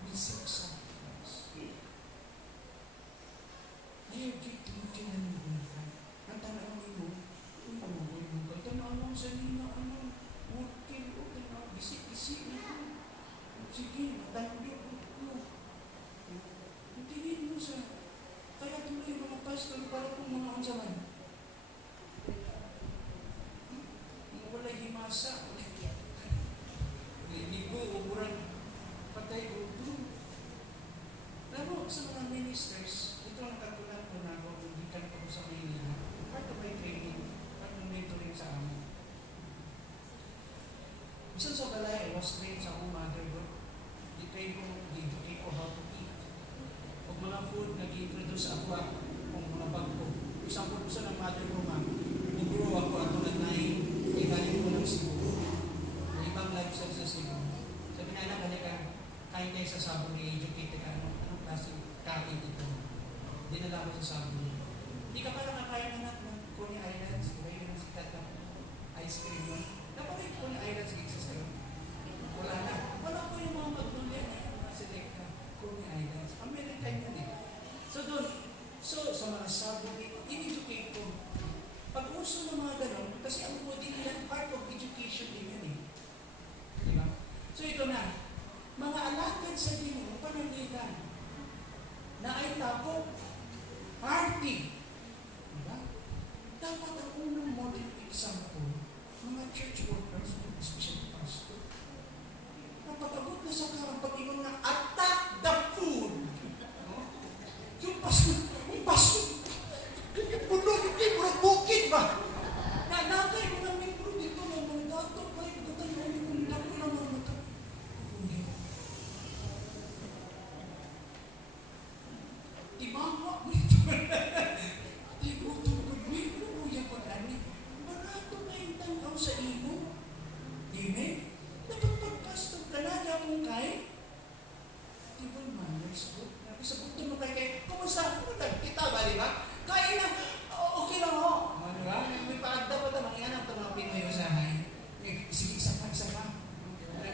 We seek sacrifice. Ayaw, tumutin na ng buhay. Ang tanawin mo, kung pamuhay mo ba? Tanawin mo sa nina, working, okay na, bisik-bisik na. Sige, matangyo ko. Tingin mo sa, kaya tuloy mga pastor, para kung mga ansaman. Wala himasa. Hindi ko, uburan, patay ko. Lalo sa mga ministers, ito ang katulad ko na ako, hindi ka na sa Manila. Part of my training, part of mentoring sa amin. Minsan sa balay, I was trained sa akong mother, bro. I-train ko how to eat. Pag mga food, nag-introduce ako kung mga bangko. Isang po sa ng mother ko, ma'am, nag-grow ako at tulad na ibaling ko ng Cebu. May ibang lifestyle sa Cebu. Sabi na anak, halika, kain tayo sa sabon, i-educate ka, anong klase kain ito. Dinala ko sa sabon. Hindi ka pala nakakain anak ng Coney Islands, diba yun ang sikat na ice cream mo. Napakit Coney Islands gig sa sayo. Wala na. Wala ko yung mga magnolia na yung mga select na Coney Islands. American yun eh. So doon, sa mga sabon, in-educate ko. Pag uso ng mga ganon, kasi ang coding yan, part of education din yun eh. Diba? So ito na, mga alagad sa Ginoo, panangitan, na ay tapok, party. Diba? Dapat ang unang model example, mga church workers, especially pastor, napag-abot na sa karang na attack the food. No? Yung pastor, bulog, hindi, murag bukid ba? Nanakay mo ng libro dito, mga dato, kayo, gatan mo, hindi ko lang mga mata. Imaha mo ito. Atay ko, ito, uya ko dani. Barato na yung tanaw sa imo. Amen? Dapat pagpastor ka na, mong kay. Tibol manners ko. Sa punto mo kay, kumusta? Kita ba, di ba? Kaya na, okay lang ho. May paagda pa naman yan ang mga Pinoy usahay. Sige, isa pa.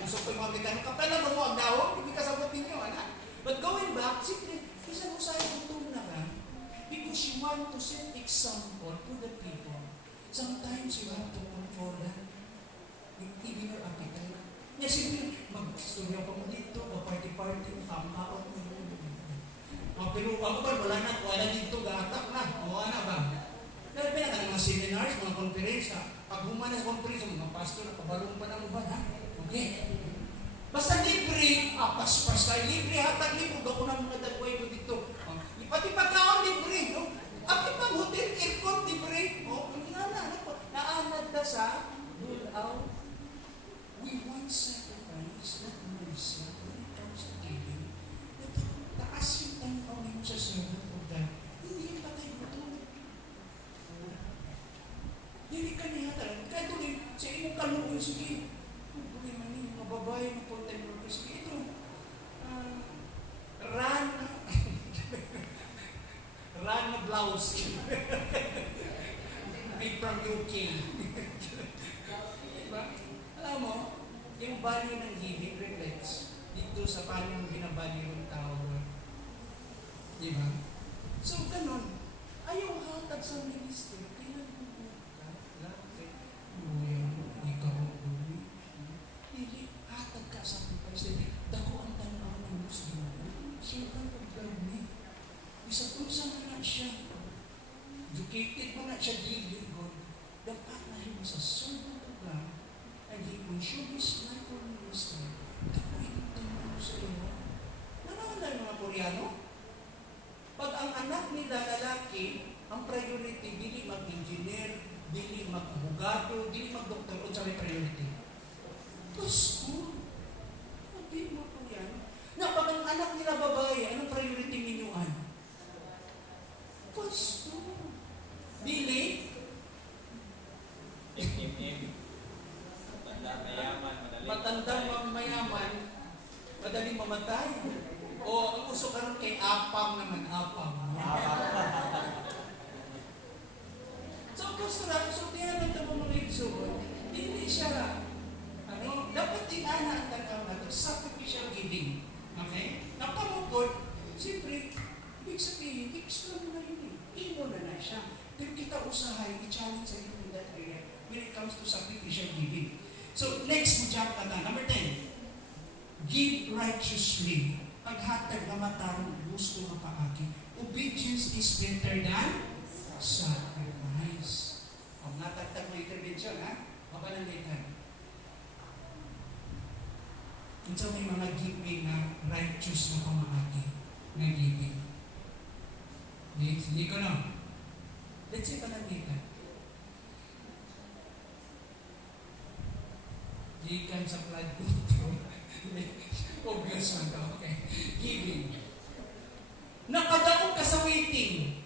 Gusto ko yung mga Amerikano, kapal lang mo ang dawon, hindi kasabot ninyo, anak. But going back, sige, kasi mo sa'yo gutom na ka, because you want to set example to the people. Sometimes you have to control that. Even your appetite. Yes, sige, mag-studio pa mo dito, party-party, out mo. Pero ako ba, wala dito, gatak na, wala na ba? Dahil ba na mga seminars, mga conference, pag humana sa conference, mga pastor, nakabalong pa na mo ba, ha? Okay? Basta libre, paspas tayo, libre, hatag libre, gako na mga dagway ko dito. Pati pagkaon, libre, no? At pag hotel, aircon, libre, hindi nga na, naanad na sa out. We want sacrifice, not mercy, when it comes to giving. Taas yung tangkawin mo sa servant of God. Hindi yung patay mo ito. dili ka niya talang. Kaya tuloy, sa imong kaluoy, sige. Tuloy man yung mga babae, mga full-time workers. Sige, ito. Run. Run na blouse. Made from UK. Diba? Alam mo, yung value ng giving reflects dito sa paano binavalue ng tao. Diba? So, ganun. Ayaw hatag sa ministry. Kailan mo ka? Lapit. Ikaw ang Dili, hatag ka sa pagkakas. Dako ang tanaw ng Muslim. Siya ang pagkakas. Isa-unsa mo na siya. Educated mo na siya dili. Dapat na rin sa sunod ka and he will show his life for ministry. Dapat tanaw sa iyo. Nanawalan mga Koreano? Pag ang anak nila lalaki, ang priority, dili mag-engineer, dili mag-abogado, dili mag-doktor, o sa may priority. Gusto. Sabi mo po yan. Na pag ang anak nila babae, anong priority ninyuan? Gusto. Dili. Matandang mayaman, madaling mamatay. O, ang uso karon kay apam naman, apam. So, gusto lang, so tiyan lang mga igsoon, hindi siya, dapat i-ana ang tanaw na ito, sacrificial giving. Okay? Napamukod, siyempre, ibig sabihin, extra mo na yun eh. Imo na siya. Pero kita usahay, i-challenge sa inyo in that area when it comes to sacrificial giving. So, next mo jump ka na. Number 10, give righteously. Paghatag na matarong gusto ng paagi. Obedience is better than sacrifice. Ang natagtag mo intervention, ha? Mapanalitan. Ito may mga giving na righteous na pamaagi na giving. Hindi ko na. Let's say panalitan. Gikan sa flood control. Obvious man to. Okay. Giving. Nakadaog ka sa waiting.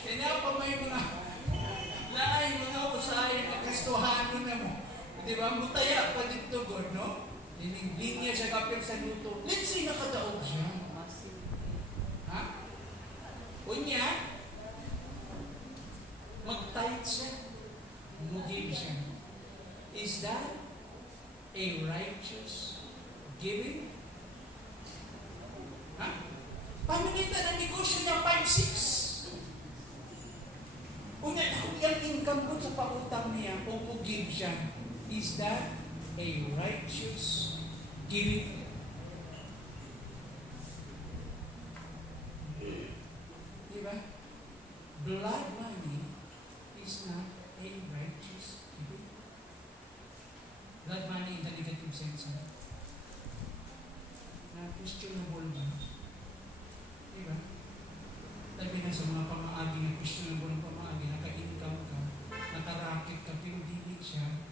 Kaya pa may mga laay, mga usahay na kastuhano na mo. Di ba? Mutaya pa dito, God, no? Linya siya kapit sa luto. Let's say nakadaog siya. Ha? Unya, mag-tight siya. Mag-give siya. Is that a righteous giving? Ha? Pamilitan ang negosyo niya 5-6. Unya, kung yung income ko sa pautang niya, kung mag-give siya, is that a righteous giving? Diba? Blood money is not a righteous giving. Blood money in the negative sense. Na questionable ba? Diba? Sabi na sa mga pamaagi na questionable ng pamaagi, naka-income ka, nakarakit ka, pero dili siya,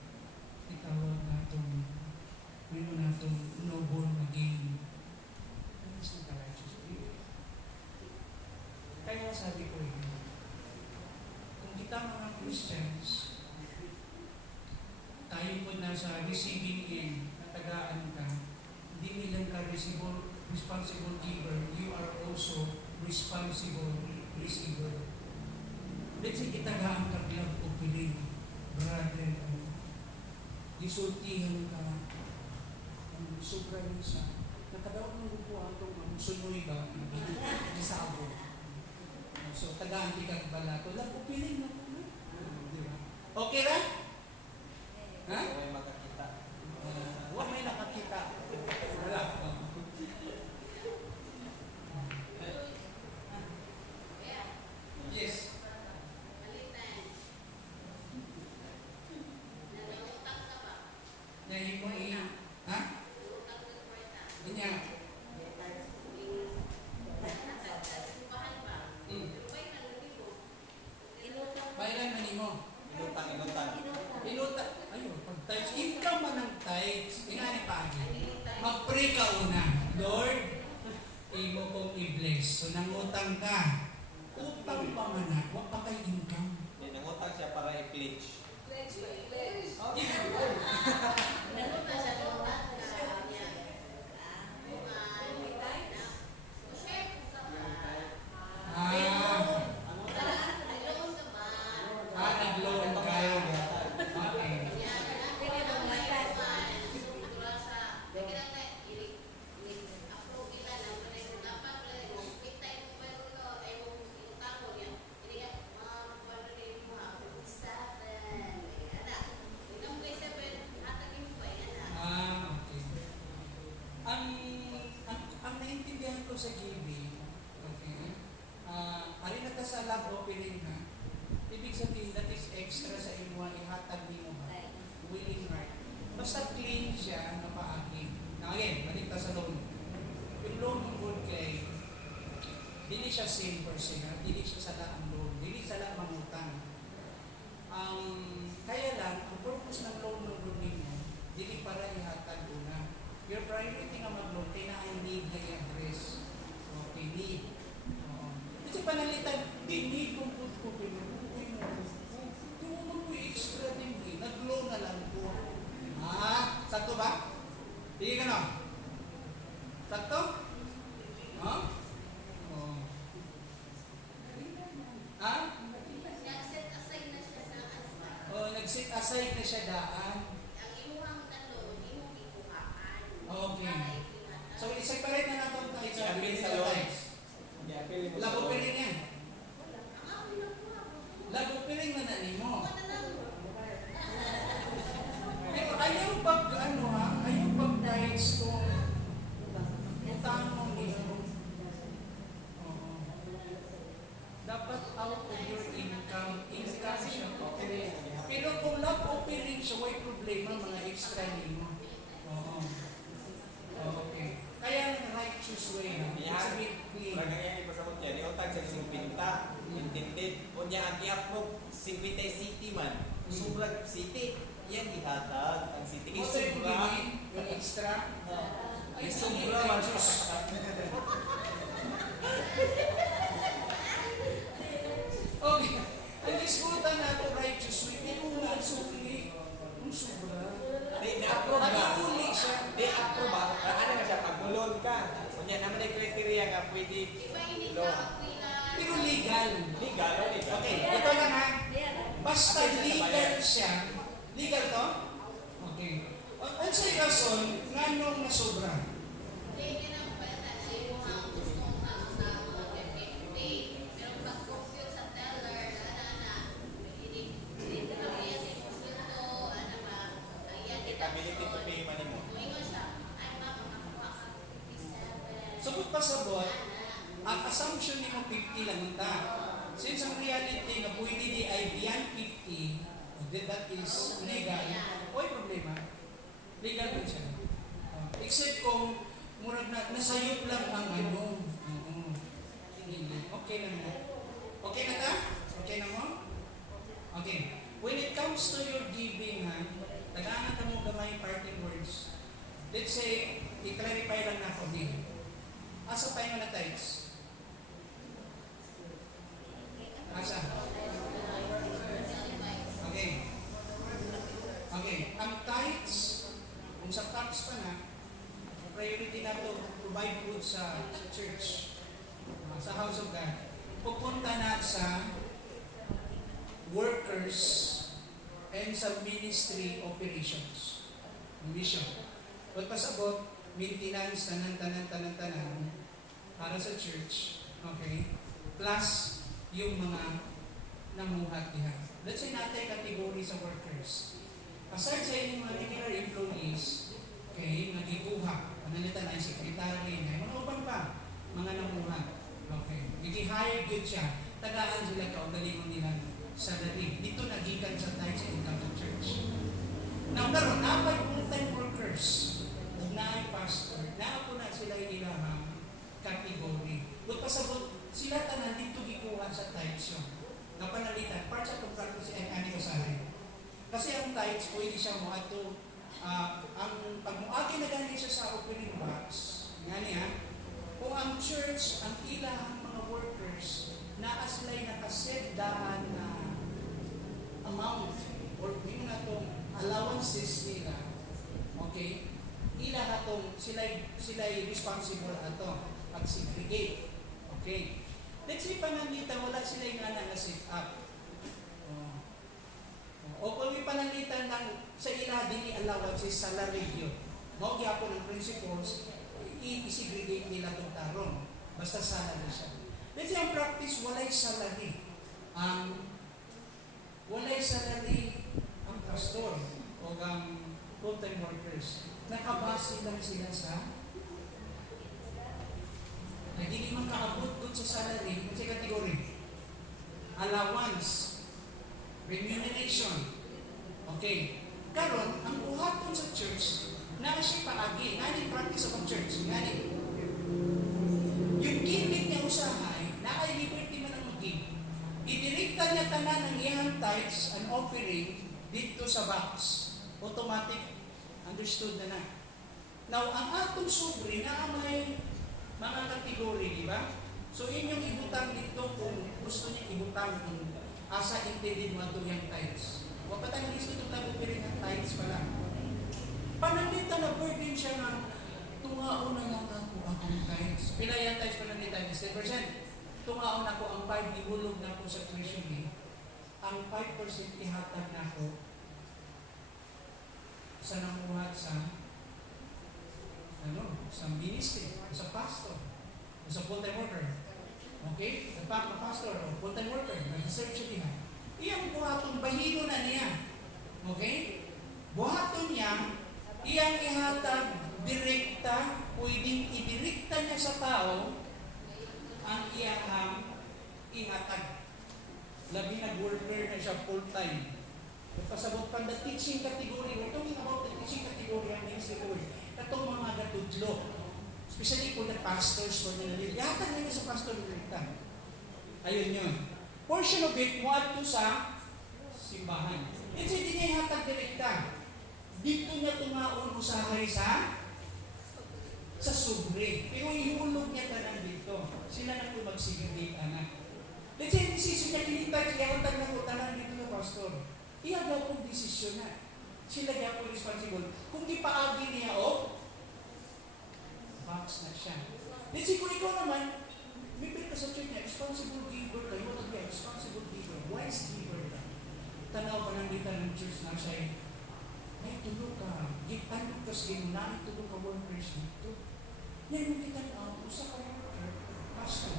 itawag na itong, mayroon na itong noble na gain. That is not a righteous giving. Kaya sabi ko yun, kung kita mga Christians, tayo po na sa receiving end, natagaan ka, hindi nilang ka responsible giver, you are also responsible receiver. Let's say kitagaan ka bilang opening, brother, gisultihan ka, ang sobra yun sa, nakadaog ng grupo atong sunoy ba, gisabo. So, tagaan kita balato. Lang, upiling na po na. Diba? Okay ra? Ha? May makakita. Huwag may nakakita. Wala. Yes. Nahimo ha? Inya. Bayaran man nimo. Inutan. Ayun, pag tithes, income man ng tithes. Ingani pa. Mag-pray ka una. Lord, imo kong i-bless. So, nangutang ka. Utang pa man na, huwag pa kay income. Nangutang siya para i-pledge. Nag-loan ka. Okay. Okay. Ang naintindihan ko sa GB, okay, ari na ta sa lab opening ha, ibig sabihin that is extra sa inwa, ihatag ni mo ba? Willing right. Basta clean siya na paagi. Now again, balik ta sa loan. Yung loan ng good kay, dili siya same person, ha? Dili siya sa laang loan, dili sa laang mangutang. Kaya lang, ang purpose ng loan ng good ninyo, dili para ihatag una. Your priority nga mag-loan, kaya na ay need na i-address. Okay, need. Kasi panalitan, di need kung po pinupuin mo. Kung mo po extra din, nag-loan na lang po. Sakto ba? Hindi ka na? Sakto? Nag-set aside na siya daan. Okay. So, i-separate na natin tayo sa biblical times. Lago-piring yan. Lago-piring na nanin mo. Pero ayaw ayaw pag-times kung utang mo nito. Dapat out of your income siya. Pero kung lago-piring siya, may problema mga extra nimo. Okay. Kaya righteous way. Lagay pa sa kutya, di utang sa isang pinta, intended. O niya, ang i-approve, 50 city man. Sobrang city, yan ihatag. Ang city, Yung extra, ay sobra man. Okay. Ang iskutan nato righteous way, inulan sukli. Ang sobra. Di na-approve ba? Nag-iuli siya. Di approve ba? Ano nga siya, pag-loan ka. O niya, naman ay criteria nga pwede loan. Pero legal. Legal o legal? Okay, ito lang ha. Basta legal siya. Legal to? Okay. Ang sa ikason, nga nung nasobra? Ability to pay money mo. Sabot pa sabot, ang assumption ni mo 50 lang ta. Since ang reality na pwede di ay beyond 50, that is legal, oy problema. Legal din siya. Except kung murag na nasayop lang ang ano. Okay lang na. Okay na ta? Okay na mo? Okay. When it comes to your giving, tagaan na mo gamay parting words. Let's say, i-clarify lang na ako din. Asa tayo na tithes? Asa? Okay. Okay. Ang tithes, kung sa tax pa na, priority na to provide food sa church, sa house of God. Pupunta na sa workers and sa ministry operations. Mission. Pagpasabot, maintenance, tanan para sa church. Okay? Plus, yung mga namuhat diha. Let's say natin category sa workers. Aside sa inyong mga regular employees, okay, nagikuha, panalitan na yung secretary, na mga uban pa, mga namuhat. Okay. Nag-hire good siya. Tagaan sila kaugalingon nila salary. Dito nagikan sa tayo sa income sa church. Now, karon napay full-time workers, na pastor, na na sila ilang category. Kung pasabot, sila tanan dito gikuha sa tithes yun. Napanalitan, part sa contract si ani Usahay. Kasi ang tithes, pwede siya mo ato, ang pag muagi na ganit siya sa opening box, nga niya, kung ang church, ang ilang mga workers, naa sila'y nakaset daan na amount or yung na itong allowances nila, okay, ila hatong sila'y responsible ato pag-segregate. Okay. Let's say pananglitan, wala sila'y nga na set up. O kung may pananglitan ng sa ila din allowances salary yun. Mao gyapon ang principles, i-segregate nila itong tarong. Basta salary siya. Let's say ang practice, walay salary. Walay salary ang pastor o ang full-time workers. Nakabase lang sila sa hindi man kaabot doon sa salary, sa category. Allowance, remuneration. Okay. Karon ang buhaton sa church, na siya paagi, nani practice of church, nani. Yung gimmick niya usahay, na ay liberty man ang mag-give. Idirekta niya tanan ng iyang tithes and offering dito sa box. Automatic, understood na na. Now, ang atong sobre na may mga kategory, di ba? So, inyong ibutang dito kung gusto niya ibutang ng asa intended mo ito yung tithes. Huwag pa tayong gusto itong lagupirin ng tithes pala. Panandita na burden siya na tungaon na lang ako ang tithes. Pila yung tithes panandita? 10%. Tungaon ako ang 5, ihulog na ako sa treasury. Ang 5% ihatag na ako sa namuhat sa ministry, sa pastor, sa full-time worker. Okay? Sa pastor o full-time worker, nag-serve siya diha. Iyang buhaton, bahino na niya. Okay? Buhaton niya, iyang ihatag, direkta, pwedeng idirekta niya sa tao ang iyang ihatag. Labi na worker na siya full-time. Pasabot pa the teaching category. We're talking about the teaching category ang ministry ko. Katong mga gatudlo. Especially po the pastors ko nila. Yata nila sa pastor direkta. Ayun yun. Portion of it mo ato sa simbahan. It's hindi niya ihatag direkta. Dito niya tumaon usahay sa sobre. Pero ihulog niya tanan dito. Sila na po mag-segregate anak. Let's say, decision niya kinitag, kaya hatag na po tanan dito na pastor. Iyaga pong desisyon na. Sila niya po responsible. Kung di paagi niya, box na siya. Let's say, kung ikaw naman, may ka sa church niya, responsible giver ka. You want to be a responsible giver, wise giver ka. Tanaw pa nang dita ng church na siya, ay tulog ka. Gitanong ka sa inyo na, tulog ka workers dito. Yan yung kita na, usa ka worker, pastor.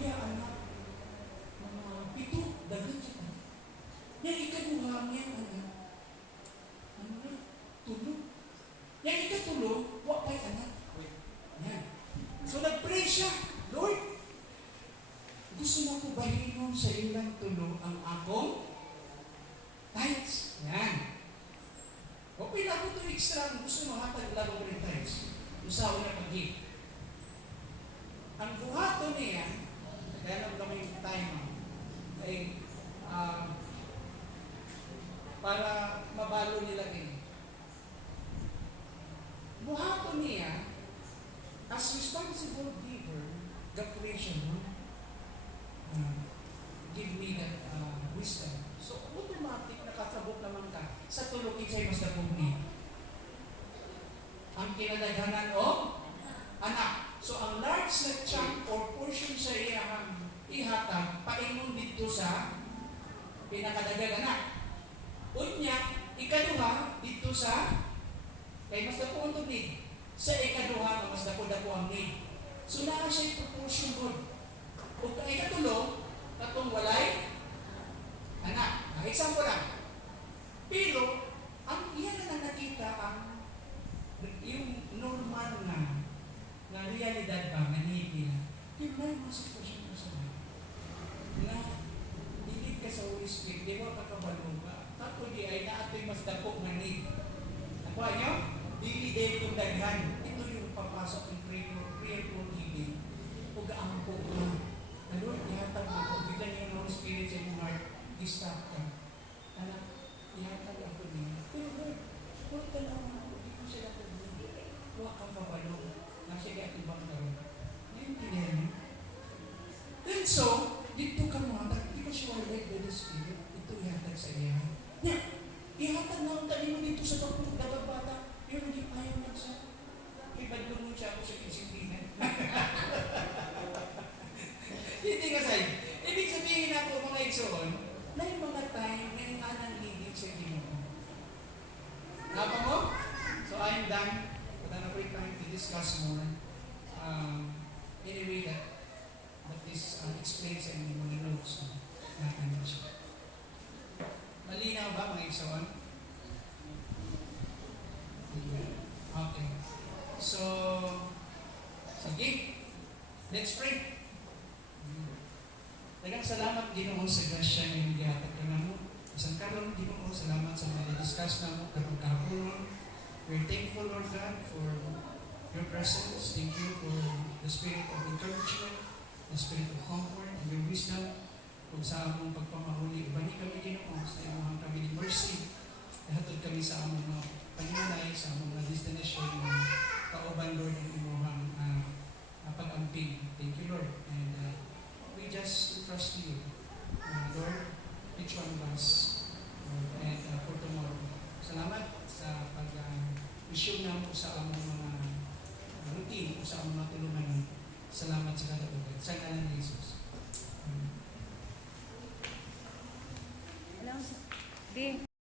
Iya, anak, mga pito, dagat siya. Yan ikaduhang yan, tulog. Yan ikatulog, wak kay anak. Yan. So nag-pray siya, Lord, gusto na ko bahinon sa ilang tulog ang akong tithes. Yan. Okay na ko ito extra, gusto mo hatag lang ko rin tithes. Usawa na pag-give. Ang buhato niya, kaya lang kami yung time, ay, para mabalo nila din. Buhato niya, as responsible giver, the creation, give me that wisdom. So, automatic nakasabot naman ka sa tulogin sa'yo mas dapog niya. Ang kinadaghanan o anak. So, ang large na chunk or portion sa iyang ihatag, paingon dito sa pinakadagang anak. Unya, ikaduha dito sa kay mas dako ang need. Sa ikaduha, mas dako ang need. So, naa siya proportion good. Kung ikatulo, katong walay anak. Example lang. Pero, ang iyan na nakita ang yung normal na realidad ba, na need nila. Yung may mga sitwasyon mo sa mga na hindi ka sa Holy Spirit, di ba kakabalo ba? Tato di ay naato'y mas dako na need. Nakuha nyo? Dili din itong daghan. Ito yung papasok ng prayerful giving. Huwag ang po na. Lord, ihatag mo ito. Bigyan niyo ng Holy Spirit sa inyong heart. Gistap ka. Anak, ihatag ako niya. Pero Lord, huwag ka na ako. Hindi ko sila pagod. Huwag kang kabalo. Nasa kaya ibang karoon. discuss more. Anyway, that is explained sa inyong mga notes. Natin na siya. Malinaw ba mga igsoon? Okay. So, sige. Let's pray. Daghang salamat Ginoo sa grasya nga imong gihatag kanamo. Isang karon Ginoo, salamat sa mga discuss namo karong kahapon. We're thankful Lord God for your presence. Thank you for the spirit of encouragement, the spirit of comfort, and your wisdom. Kung sa among pagpamahuli, ubani kami Ginoo sa imong kami ni mercy. Ihatod kami sa among mga paninalay, sa among mga destination ng kauban Lord ang imong pag-amping. Thank you Lord. And we just trust you, Lord, each one of us, and for tomorrow. Salamat sa pag-resume na mo sa among mga routine, sa among mga tulungan. Salamat sa katapugan. Sa ngalan ni Jesus. Di,